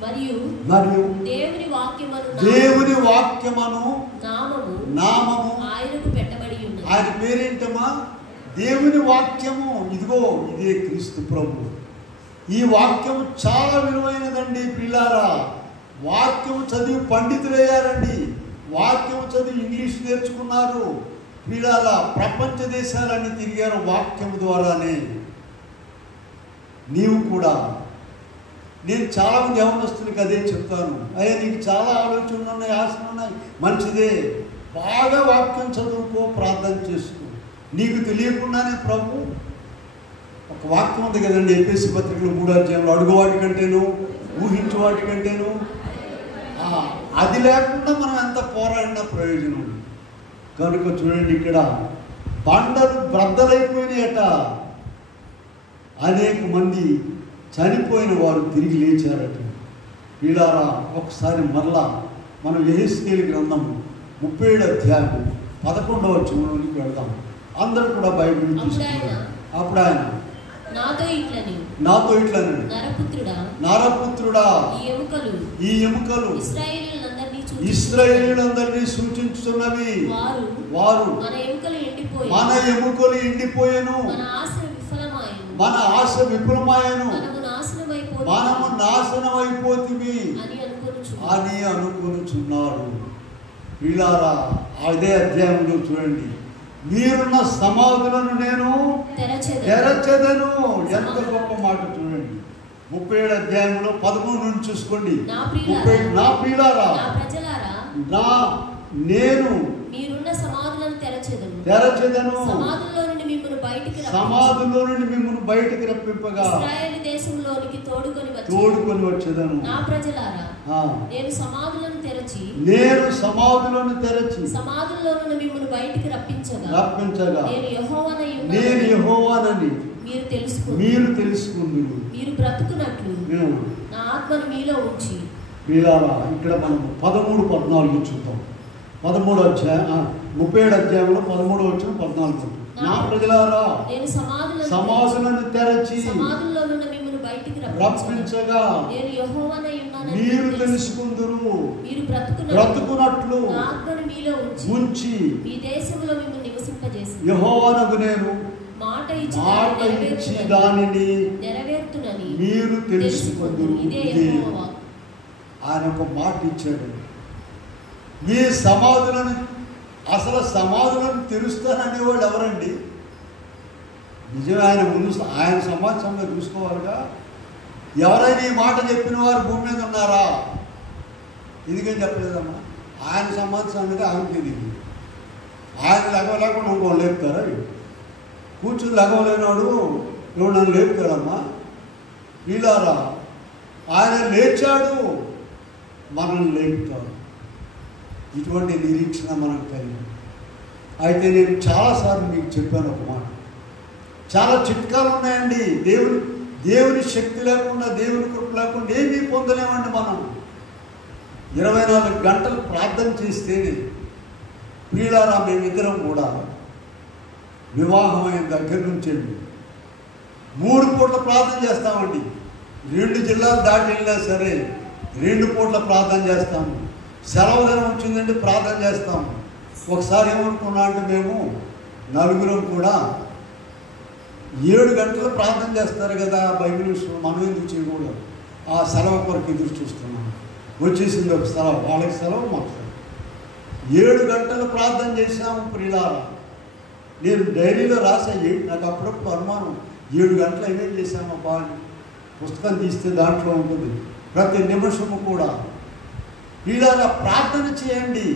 మరియు దేవుని వాక్యమను నామము ఆయనకు పెట్టబడి ఉన్నది. ఆయన పేరేంటమ్మా? దేవుని వాక్యము. ఇదిగో ఇదే క్రీస్తు ప్రభు. ఈ వాక్యము చాలా విలువైనదండి పిల్లారా. వాక్యము చదివి పండితులయ్యారండి. వాక్యము చదివి ఇంగ్లీష్ నేర్చుకున్నారు పిల్లారా. ప్రపంచ దేశాలన్నీ తిరిగారు వాక్యం ద్వారానే. నీవు కూడా, నేను చాలామంది యవనస్తులకు అదే చెప్తాను. అయ్యా నీకు చాలా ఆలోచనలు ఉన్నాయి, ఆశలు ఉన్నాయి, మంచిదే. బాగా వాక్యం చదువుకో, ప్రార్థన చేసుకో. నీకు తెలియకుండానే ప్రభు ఒక వాక్యం ఉంది కదండి, ఎఫెసీ పత్రికలో 3వ అధ్యాయంలో, అడుగు వాటికంటేను ఊహించు వాటికంటేను. అది లేకుండా మనం ఎంత పోరాడినా ప్రయోజనం. కనుక చూడండి, ఇక్కడ బండలు బ్రద్దలైపోయినాయట. అనేక మంది చనిపోయిన వారు తిరిగి లేచారట. వీళ్ళారా ఒకసారి మరలా మనం యెహెజ్కేలు గ్రంథము 37వ అధ్యాయం 11వ వచనంలోనికి వెళ్దాం. అందరూ కూడా బైబిల్ తీసుకుంటారు. అప్పుడు ఆయన నాతో ఇట్లని, నరపుత్రుడా, ఈ ఎముకలు ఇశ్రాయేలీయులందరినీ సూచించుతున్నవి. వారు మన ఎముకలు ఎండిపోయెను, మన ఆశ విఫలమాయను, మనము నాశనం అయిపోతుంది అని అనుకొనుచున్నారు. వీళ్ళారా అదే అధ్యాయంలో చూడండి, మీరున్న సమాధులను నేను తెరచెదను. ఎంత గొప్ప మాట చూడండి. 37వ అధ్యాయంలో 13 నుంచి చూసుకోండి. నా ప్రియులారా, నేను మీరున్న సమాధులను తెరచెదను, సమాధుల్లో నుండి మిమ్మల్ని బయటికి రప్పింపగా దేశంలోనికి తోడుకొని వచ్చేదను. నా ప్రజలారా, నేను సమాధులను తెరచి సమాధుల్లో నుండి మిమ్మల్ని బయటికి రప్పించగా నేను యెహోవానని మీరు తెలుసుకుందురు. మీరు బ్రతుకున్నట్లు నా ఆత్మను మీలో ఉంచి. వీళ్ళారా ఇక్కడ మనం 13-14 చూద్దాం. 37వ అధ్యాయంలో 13వ వచనం 14. నా ప్రజలారా, నేను సమాధులను తెరచి రప్పించగా మీరు తెలుసుకుందురు. బ్రతుకున్నట్లు ఉంచి యెహోవానగు నేను మాట ఇచ్చి దానిని మీరు తెలుసుకుందురు. ఆయన ఒక మాట ఇచ్చాడు. మీ సమాధులను, అసలు సమాధులను తెలుస్తాననేవాడు ఎవరండి? నిజమే, ఆయన సమాజంగా చూసుకోవాలిగా. ఎవరైనా ఈ మాట చెప్పిన వారు భూమి మీద ఉన్నారా? ఇదిగని చెప్పలేదమ్మా. ఆయన సమాజానికి ఆయనకి ఇది. ఆయన లెగవలేకుండా ఇంకో లేపుతారా? కూర్చుని లెగవలేనాడు ఎవడు నన్ను లేపుతాడమ్మా? వీళ్ళారా, ఆయన లేచాడు, మనల్ని లేపుతాడు. ఇటువంటి నిరీక్షణ మనకు కలిగి. అయితే నేను చాలాసార్లు మీకు చెప్పాను ఒక మాట. చాలా చిట్కాలు ఉన్నాయండి. దేవుని శక్తి లేకుండా, దేవుని కృప లేకుండా ఏమీ పొందలేమండి. మనం 24 గంటలు ప్రార్థన చేస్తేనే, ప్రియులారా, మేమిద్దరం కూడా వివాహమైన దగ్గర నుంచి 3 పూట్ల ప్రార్థన చేస్తామండి. 2 జిల్లాలు దాటి వెళ్ళినా సరే 2 పూట్ల ప్రార్థన చేస్తాము. సెలవు దినం వచ్చిందంటే ప్రార్థన చేస్తాము. ఒకసారి ఏమనుకున్నా అంటే, మేము నలుగురం కూడా 7 గంటలు ప్రార్థన చేస్తారు కదా బైబిల్ విషయంలో, మనం ఎందుకు చేయకూడదు? ఆ సెలవు కొరకు ఎదురు చూస్తున్నాం. వచ్చేసింది ఒక సెలవు, వాళ్ళకి సెలవు, మాకు సెలవు. 7 గంటలు ప్రార్థన చేశాము ప్రియులారా. నేను డైరీలో రాసాయి. నాకు అప్పుడప్పుడు అనుమానం, 7 గంటలు ఏమేం చేశామబ్బా అని. పుస్తకం తీస్తే దాంట్లో ఉంటుంది ప్రతి నిమిషము కూడా. ప్రియులారా, ప్రార్థన చేయండి,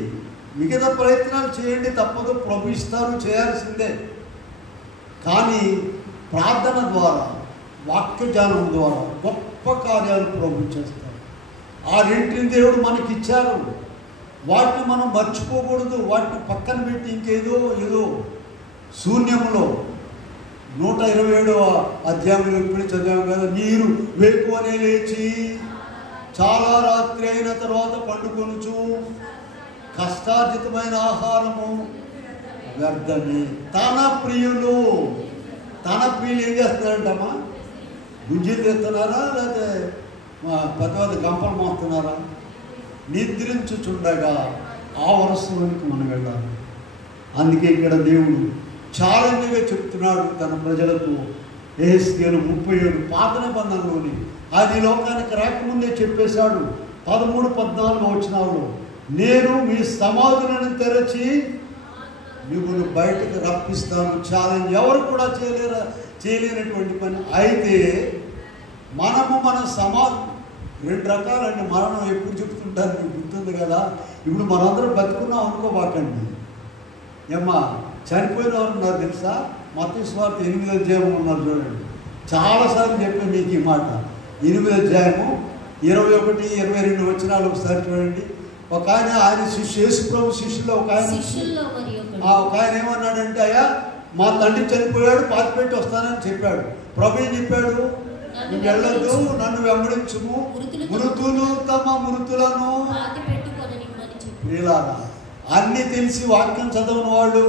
మిగతా ప్రయత్నాలు చేయండి, తప్పదు, ప్రభు ఇస్తారు, చేయాల్సిందే. కానీ ప్రార్థన ద్వారా, వాక్యజ్ఞానం ద్వారా గొప్ప కార్యాలు ప్రభు చేస్తారు. ఆ 2 దేవుడు మనకి ఇచ్చారు. వాటిని మనం మర్చిపోకూడదు. వాటిని పక్కన పెట్టి ఇంకేదో ఏదో శూన్యంలో 127వ అధ్యాయంలో ఇప్పుడు చదివాం కదా, నీరు వేకువనే లేచి చాలా రాత్రి అయిన తర్వాత పండుకొనుచు కష్టార్జితమైన ఆహారము వ్యర్థమే. తన ప్రియులు ఏం చేస్తున్నారంటమ్మా? గుంజీలు తెస్తున్నారా, లేకపోతే పెద్ద గంపలు మోస్తున్నారా? నిద్రించుచుండగా ఆ వరసలోనికి మనం వెళ్ళాలి. అందుకే ఇక్కడ దేవుడు ఛాలెంజ్గా చెప్తున్నాడు తన ప్రజలకు. యెహెజ్కేలు 37 పాత నిబంధనలోని అది లోకానికి రాకముందే చెప్పేశాడు. 13-14 వచనాల్లో, నేను మీ సమాధులను తెరచి మిమ్మల్ని బయటకు రప్పిస్తాను. ఛాలెంజ్ ఎవరు కూడా చేయలేనటువంటి పని. అయితే మనము మన 2 రకాలండి. మరణం ఎప్పుడు చెప్తుంటారు, మీకు గుర్తుంది కదా. ఇప్పుడు మనందరం బతుకున్నాం అనుకోబాకండి. ఏమ్మా, చనిపోయిన వారు ఉన్నారు తెలుసా? మత్తయి సువార్త 8వ అధ్యాయం ఉన్నారు చూడండి. చాలాసార్లు చెప్పాను మీకు ఈ మాట. 8వ అధ్యాయము 21, 22 వచనాలు ఒకసారి చూడండి. ఒక ఆయన యేసు ప్రభు శిష్యుల్లో ఒక ఆయన ఏమన్నాడంటే, అయ్యా మా తండ్రి చనిపోయాడు, పాతిపెట్టి వస్తానని చెప్పాడు. ప్రభు ఏం చెప్పాడు? నువ్వు వెళ్ళొద్దు, నన్ను వెంబడించుము, మృతులు తమ మృతులను. ప్రియులారా, అన్నీ తెలిసి వాక్యం చదవని వాళ్ళు,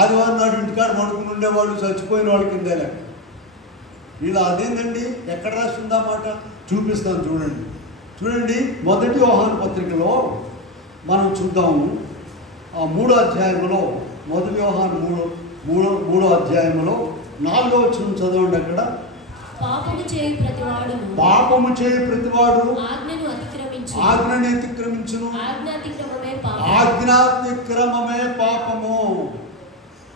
ఆదివారం నాడు ఇంటికాడ పడుకుని ఉండేవాళ్ళు చచ్చిపోయిన వాళ్ళ కింద లెక్క. ఇలా అదేందండి, ఎక్కడ రాసిందా మాట? చూపిస్తాను చూడండి. 1 యోహాను పత్రికలో మనం చూద్దాము. ఆ 3వ అధ్యాయంలో, 1 యోహాను 3వ అధ్యాయంలో 4వ వచనం చదవండి. అక్కడ పాపము చేయు ప్రతివాడు ఆజ్ఞను అతిక్రమించును, ఆజ్ఞాతిక్రమమే పాపము.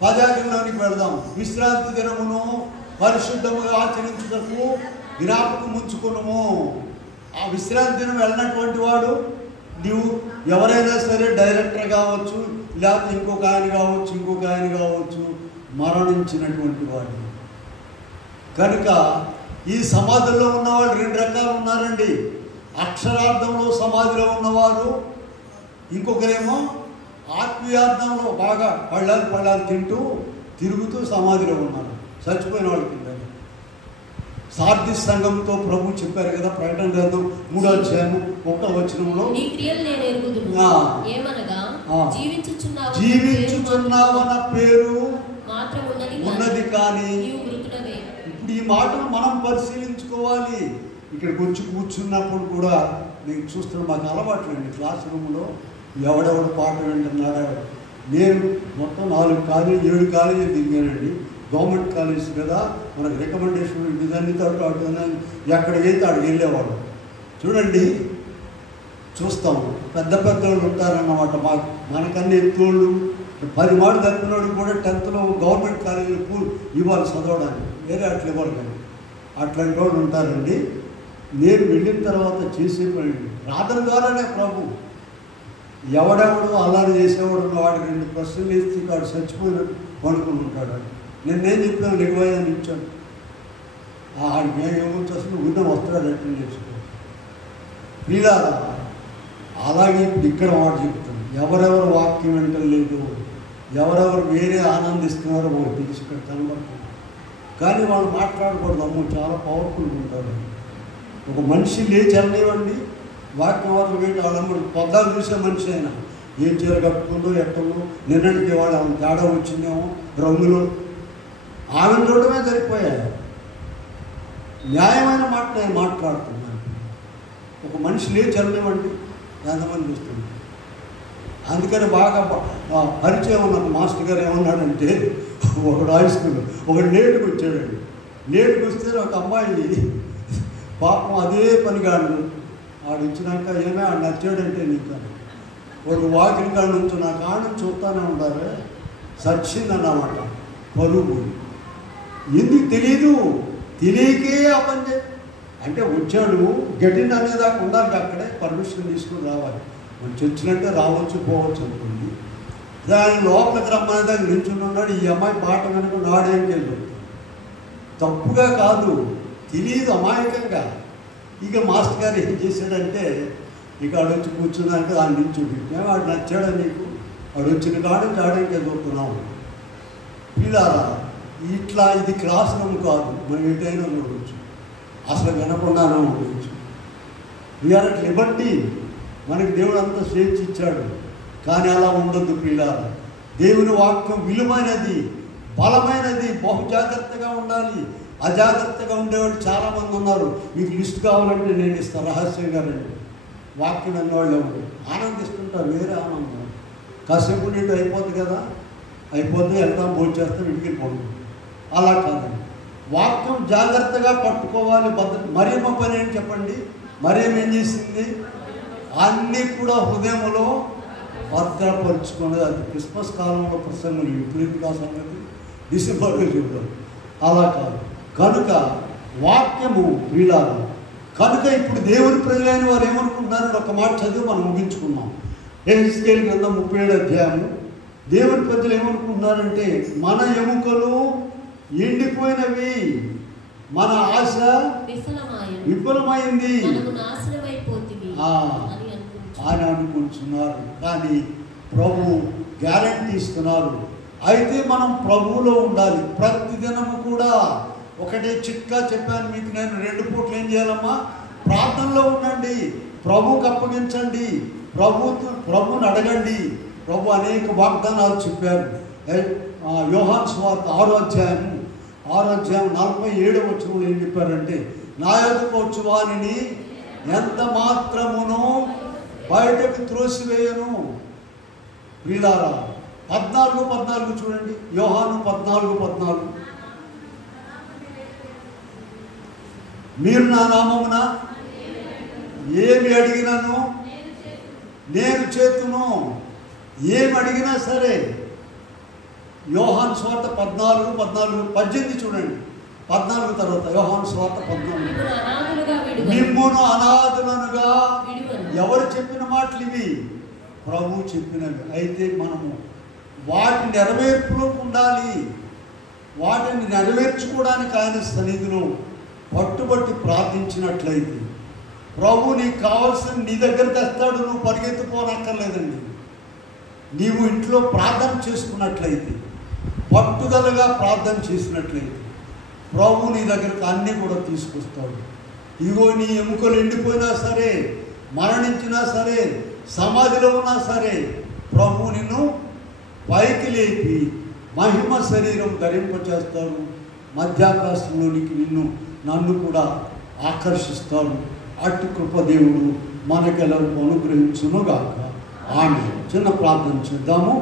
పదార్థంలోనికి వెళదాం. విశ్రాంతి దినమును పరిశుద్ధముగా ఆచరించుటకు జ్ఞాపకం ఉంచుకున్నాము. ఆ విశ్రాంతి దినం వెళ్ళినటువంటి వాడు, నువ్వు ఎవరైనా సరే, డైరెక్టర్ కావచ్చు, లేకపోతే ఇంకొక ఆయన కావచ్చు, మరణించినటువంటి వాడు. కనుక ఈ సమాధుల్లో ఉన్నవాళ్ళు 2 రకాలు ఉన్నారండి. అక్షరార్థంలో సమాధిలో ఉన్నవారు, ఇంకొకరేమో ఆత్మీయార్థంలో బాగా పళ్ళాలు తిరుగుతూ సమాధిలో ఉన్నారు, చచ్చిపోయిన వాళ్ళ కింద. సార్ది సంఘంతో ప్రభు చెప్పారు కదా, ప్రకటన గ్రంథం 3వ అధ్యాయము 1వ వచనంలో, జీవించుచున్నావన్న పేరు ఉన్నది కానీ. ఇప్పుడు ఈ మాటలు మనం పరిశీలించుకోవాలి. ఇక్కడికి వచ్చి కూర్చున్నప్పుడు కూడా నేను చూస్తున్నా, మాకు అలవాట్లండి క్లాస్ రూమ్లో ఎవడెవడు పాట వింటున్నాడా. నేను మొత్తం 7 కాలేజీలు దిగానండి. గవర్నమెంట్ కాలేజ్ కదా, మనకు రికమెండేషన్ ఇదన్నీ తోట ఎక్కడికైతే అక్కడికి వెళ్ళేవాడు. చూడండి, చూస్తాము, పెద్ద వాళ్ళు ఉంటారన్నమాట. మనకన్నీ ఎత్తోళ్ళు 10 మార్లు తప్పినోడు కూడా 10th గవర్నమెంట్ కాలేజీలో ఇవ్వాలి చదవడానికి, వేరే అట్లా ఇవ్వాలి. కానీ అట్లాంటి వాళ్ళు ఉంటారండి. నేను వెళ్ళిన తర్వాత చేసే పని ప్రార్థన ద్వారానే ప్రభు ఎవడెవడు అల్లారి చేసేవాడు వాడికి 2 ప్రశ్నలు వేసి వాడు చచ్చిపోయినట్టు పడుకుని ఉంటాడు. నేనేం చెప్పాను, నిర్వయాన్ని ఇచ్చాను. ఆడికి ఏమొచ్చి అసలు ఉదయం వస్తాడు అటెండ్ చేసుకో. వీళ్ళారా అలాగే ఇప్పుడు ఇక్కడ మాట చెప్తాను, ఎవరెవరు వాక్యం వింటలేదు, ఎవరెవరు వేరే ఆనందిస్తున్నారో ఒకటి తెలిసి ఇక్కడ కనబడుతుంది. కానీ వాళ్ళు మాట్లాడకూడదు. అమ్మో చాలా పవర్ఫుల్గా ఉంటారు. ఒక మనిషి లేచి వెళ్ళనివ్వండి, వాక్యం వరకు పెట్టి వాళ్ళమ్మ పొద్దాలు చూసే మనిషి అయినా ఏం చీర కట్టుకుందో ఎక్కడో నిన్నటికి వాళ్ళు ఆమె తేడా వచ్చిందేమో రంగులు ఆమె చూడడమే సరిపోయాయి. న్యాయమైన మాట నేను మాట్లాడుతున్నాను. ఒక మనిషి లేచి వెళ్ళనివ్వండి, ఎంతమంది చూస్తుంది. అందుకని బాగా పరిచయం ఉన్న మాస్టర్ గారు ఏమన్నాడంటే, ఒకడు హై స్కూల్లో ఒకడు లేటుకు వచ్చాడండి. లేటుకు వస్తే ఒక అమ్మాయి పాపం అదే పనిగాడు ఆడు ఇచ్చినాక ఏమే ఆడు నచ్చాడంటే నీకు వాడు వాకిలి కాడ నుంచి నా కాడ నుంచి చూస్తానే ఉంటారే సచ్చిందన్నమాట. పరుగు ఎందుకు తెలీదు, తెలియకే ఆ పని అంటే వచ్చాడు గడ్డిని అనేదాకా ఉండాలి, అక్కడే పర్మిషన్ తీసుకుని రావాలి. మనం చచ్చినట్టే రావచ్చు పోవచ్చు అనుకోండి. దాని లోపలికి రమ్మనేదాకా నిల్చుని ఉన్నాడు. ఈ అమ్మాయి పాట కనుక నాడేం చేయలేదు, తప్పుగా కాదు, తెలియదు, అమాయకంగా. ఇక మాస్టర్ గారు ఏం చేశాడంటే, ఇక ఆడు వచ్చి కూర్చున్నాక దాని నుంచి చూపించాము. వాడు నచ్చాడా నీకు, వాడు వచ్చిన కాడు ఆడేం చదువుతున్నాము. పిల్లారా ఇట్లా ఇది క్లాస్ రూమ్ కాదు, మనం ఎటైనా చూడవచ్చు, అసలు వినకుండానే ఉండవచ్చు. వీఆర్ అట్ లిబర్టీ, మనకి దేవుడు అంతా స్వేచ్ఛ ఇచ్చాడు. కానీ అలా ఉండొద్దు పిల్లారా. దేవుని వాక్యం విలువైనది, బలమైనది, బహు జాగ్రత్తగా ఉండాలి. అజాగ్రత్తగా ఉండేవాళ్ళు చాలామంది ఉన్నారు. మీకు లిస్ట్ కావాలంటే నేను ఇస్తాను రహస్యంగా. రండి, వాక్యం అన్నవాళ్ళు ఆనందిస్తుంటారు, వేరే ఆనందం. కాసేపు నీళ్ళు అయిపోతుంది కదా, అయిపోతే వెళ్తాం, భోజనం చేస్తాం, ఇంటికి పోతాం. అలా కాదండి, వాక్యం జాగ్రత్తగా పట్టుకోవాలి. మరియమ్మ పని ఏంటి చెప్పండి? మరియమ్మ ఏం చేసింది? అన్నీ కూడా హృదయంలో భద్రపరుచుకున్నది. అది క్రిస్మస్ కాలంలో ప్రసంగం, ఇప్పుడు ఆ సంగతి డిసెంబర్లో చూద్దాం. అలా కాదు. కనుక వాక్యము వీలాలి. కనుక ఇప్పుడు దేవుని ప్రజలైన వారు ఏమనుకుంటున్నారని ఒక మాట చదివి మనం ముగించుకున్నాం. ఎహెజ్కేలు గ్రంథం 37వ అధ్యాయము. దేవుని ప్రజలు ఏమనుకుంటున్నారంటే, మన ఎముకలు ఎండిపోయినవి, మన ఆశ విఫలమైంది అని అనుకుంటున్నారు. కానీ ప్రభు గ్యారంటీ ఇస్తున్నారు. అయితే మనం ప్రభువులో ఉండాలి. ప్రతిదినము కూడా ఒకటే చిట్కా చెప్పాను మీకు నేను. 2 పూటలు ఏం చేయాలమ్మా? ప్రార్థనలో ఉండండి, ప్రభువుకి అప్పగించండి, ప్రభువుని అడగండి. ప్రభు అనేక వాగ్దానాలు చెప్పారు. యోహాను సువార్త 6వ అధ్యాయం 47వ వచనంలో ఏం చెప్పారంటే, నా యొద్దకు వచ్చు వానిని ఎంత మాత్రమును బయటకు త్రోసివేయను. ప్రియులారా 14 చూడండి. యోహాను 14 మీరు నా నామమున ఏమి అడిగినాను నేను చేతును. ఏమి అడిగినా సరే. యోహాను సువార్త 18 చూడండి. 14 తర్వాత యోహాను సువార్త 14. మిమ్మును అనాథులనుగా. ఎవరు చెప్పిన మాటలు ఇవి? ప్రభు చెప్పినవి. అయితే మనము వాటి నెరవేర్పులో ఉండాలి. వాటిని నెరవేర్చుకోవడానికి ఆయన సన్నిధిలో పట్టుబట్టి ప్రార్థించినట్లయితే ప్రభు నీకు కావాల్సిన నీ దగ్గర తెస్తాడు. నువ్వు పరిగెత్తుకోనక్కర్లేదండి. నీవు ఇంట్లో ప్రార్థన చేసుకున్నట్లయితే, పట్టుదలగా ప్రార్థన చేసినట్లయితే ప్రభు నీ దగ్గరకు అన్నీ కూడా తీసుకొస్తాడు. ఇదిగో నీ ఎముకలు ఎండిపోయినా సరే, మరణించినా సరే, సమాధిలో ఉన్నా సరే, ప్రభు నిన్ను పైకి లేపి మహిమ శరీరం ధరింపచేస్తాడు. మధ్యాకాశంలోనికి నన్ను కూడా ఆకర్షిస్తాడు. అట్టి కృపదేవుడు మనకెల్లరికీ అనుగ్రహించునుగాక. ఆమె. చిన్న ప్రార్థన చేద్దాము.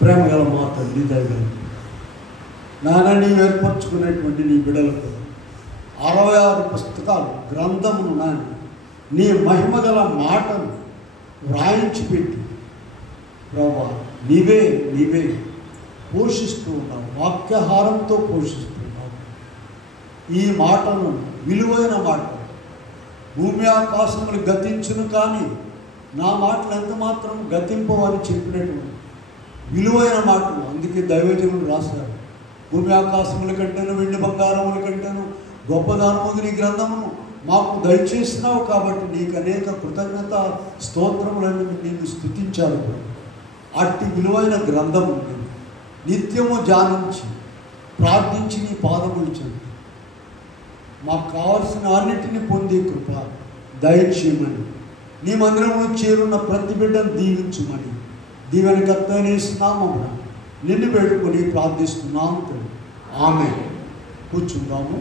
ప్రేమగల మా తండ్రి దైవం, నాన్న నీవు ఏర్పరచుకునేటువంటి నీ బిడ్డలకు 66 పుస్తకాలు గ్రంథమును నాన్న నీ మహిమగల మాటను వ్రాయించి పెట్టి ప్రభా నీవే పోషిస్తూ ఉన్నావు. వాక్యహారంతో పోషిస్తున్నావు. ఈ మాటను విలువైన మాట, భూమి ఆకాశములు గతించును కానీ నా మాటలు ఎంత మాత్రం గతింపవని చెప్పినటువంటి విలువైన మాటలు. అందుకే దైవజనులు రాశారు, భూమి ఆకాశముల కంటేను వెండి బంగారముల కంటేను గొప్పదానముంది నీ గ్రంథమును మాకు దయచేసినావు. కాబట్టి నీకు అనేక కృతజ్ఞత స్తోత్రములను నిన్ను స్తుతించారు. అట్టి విలువైన గ్రంథం ఉంటుంది. నిత్యము ధ్యానించి ప్రార్థించి నీ పాదములు చెంది మాకు కావాల్సిన అన్నిటిని పొందే కృప దయచేయమని నీ మందిరంలో చేరున్న ప్రతి బిడ్డను దీవించుమని దీవెనకర్తనేస్తున్నామమ్మా నిన్ను వేడుకొని ప్రార్థిస్తున్నాము. ఆమె కూర్చుందాము.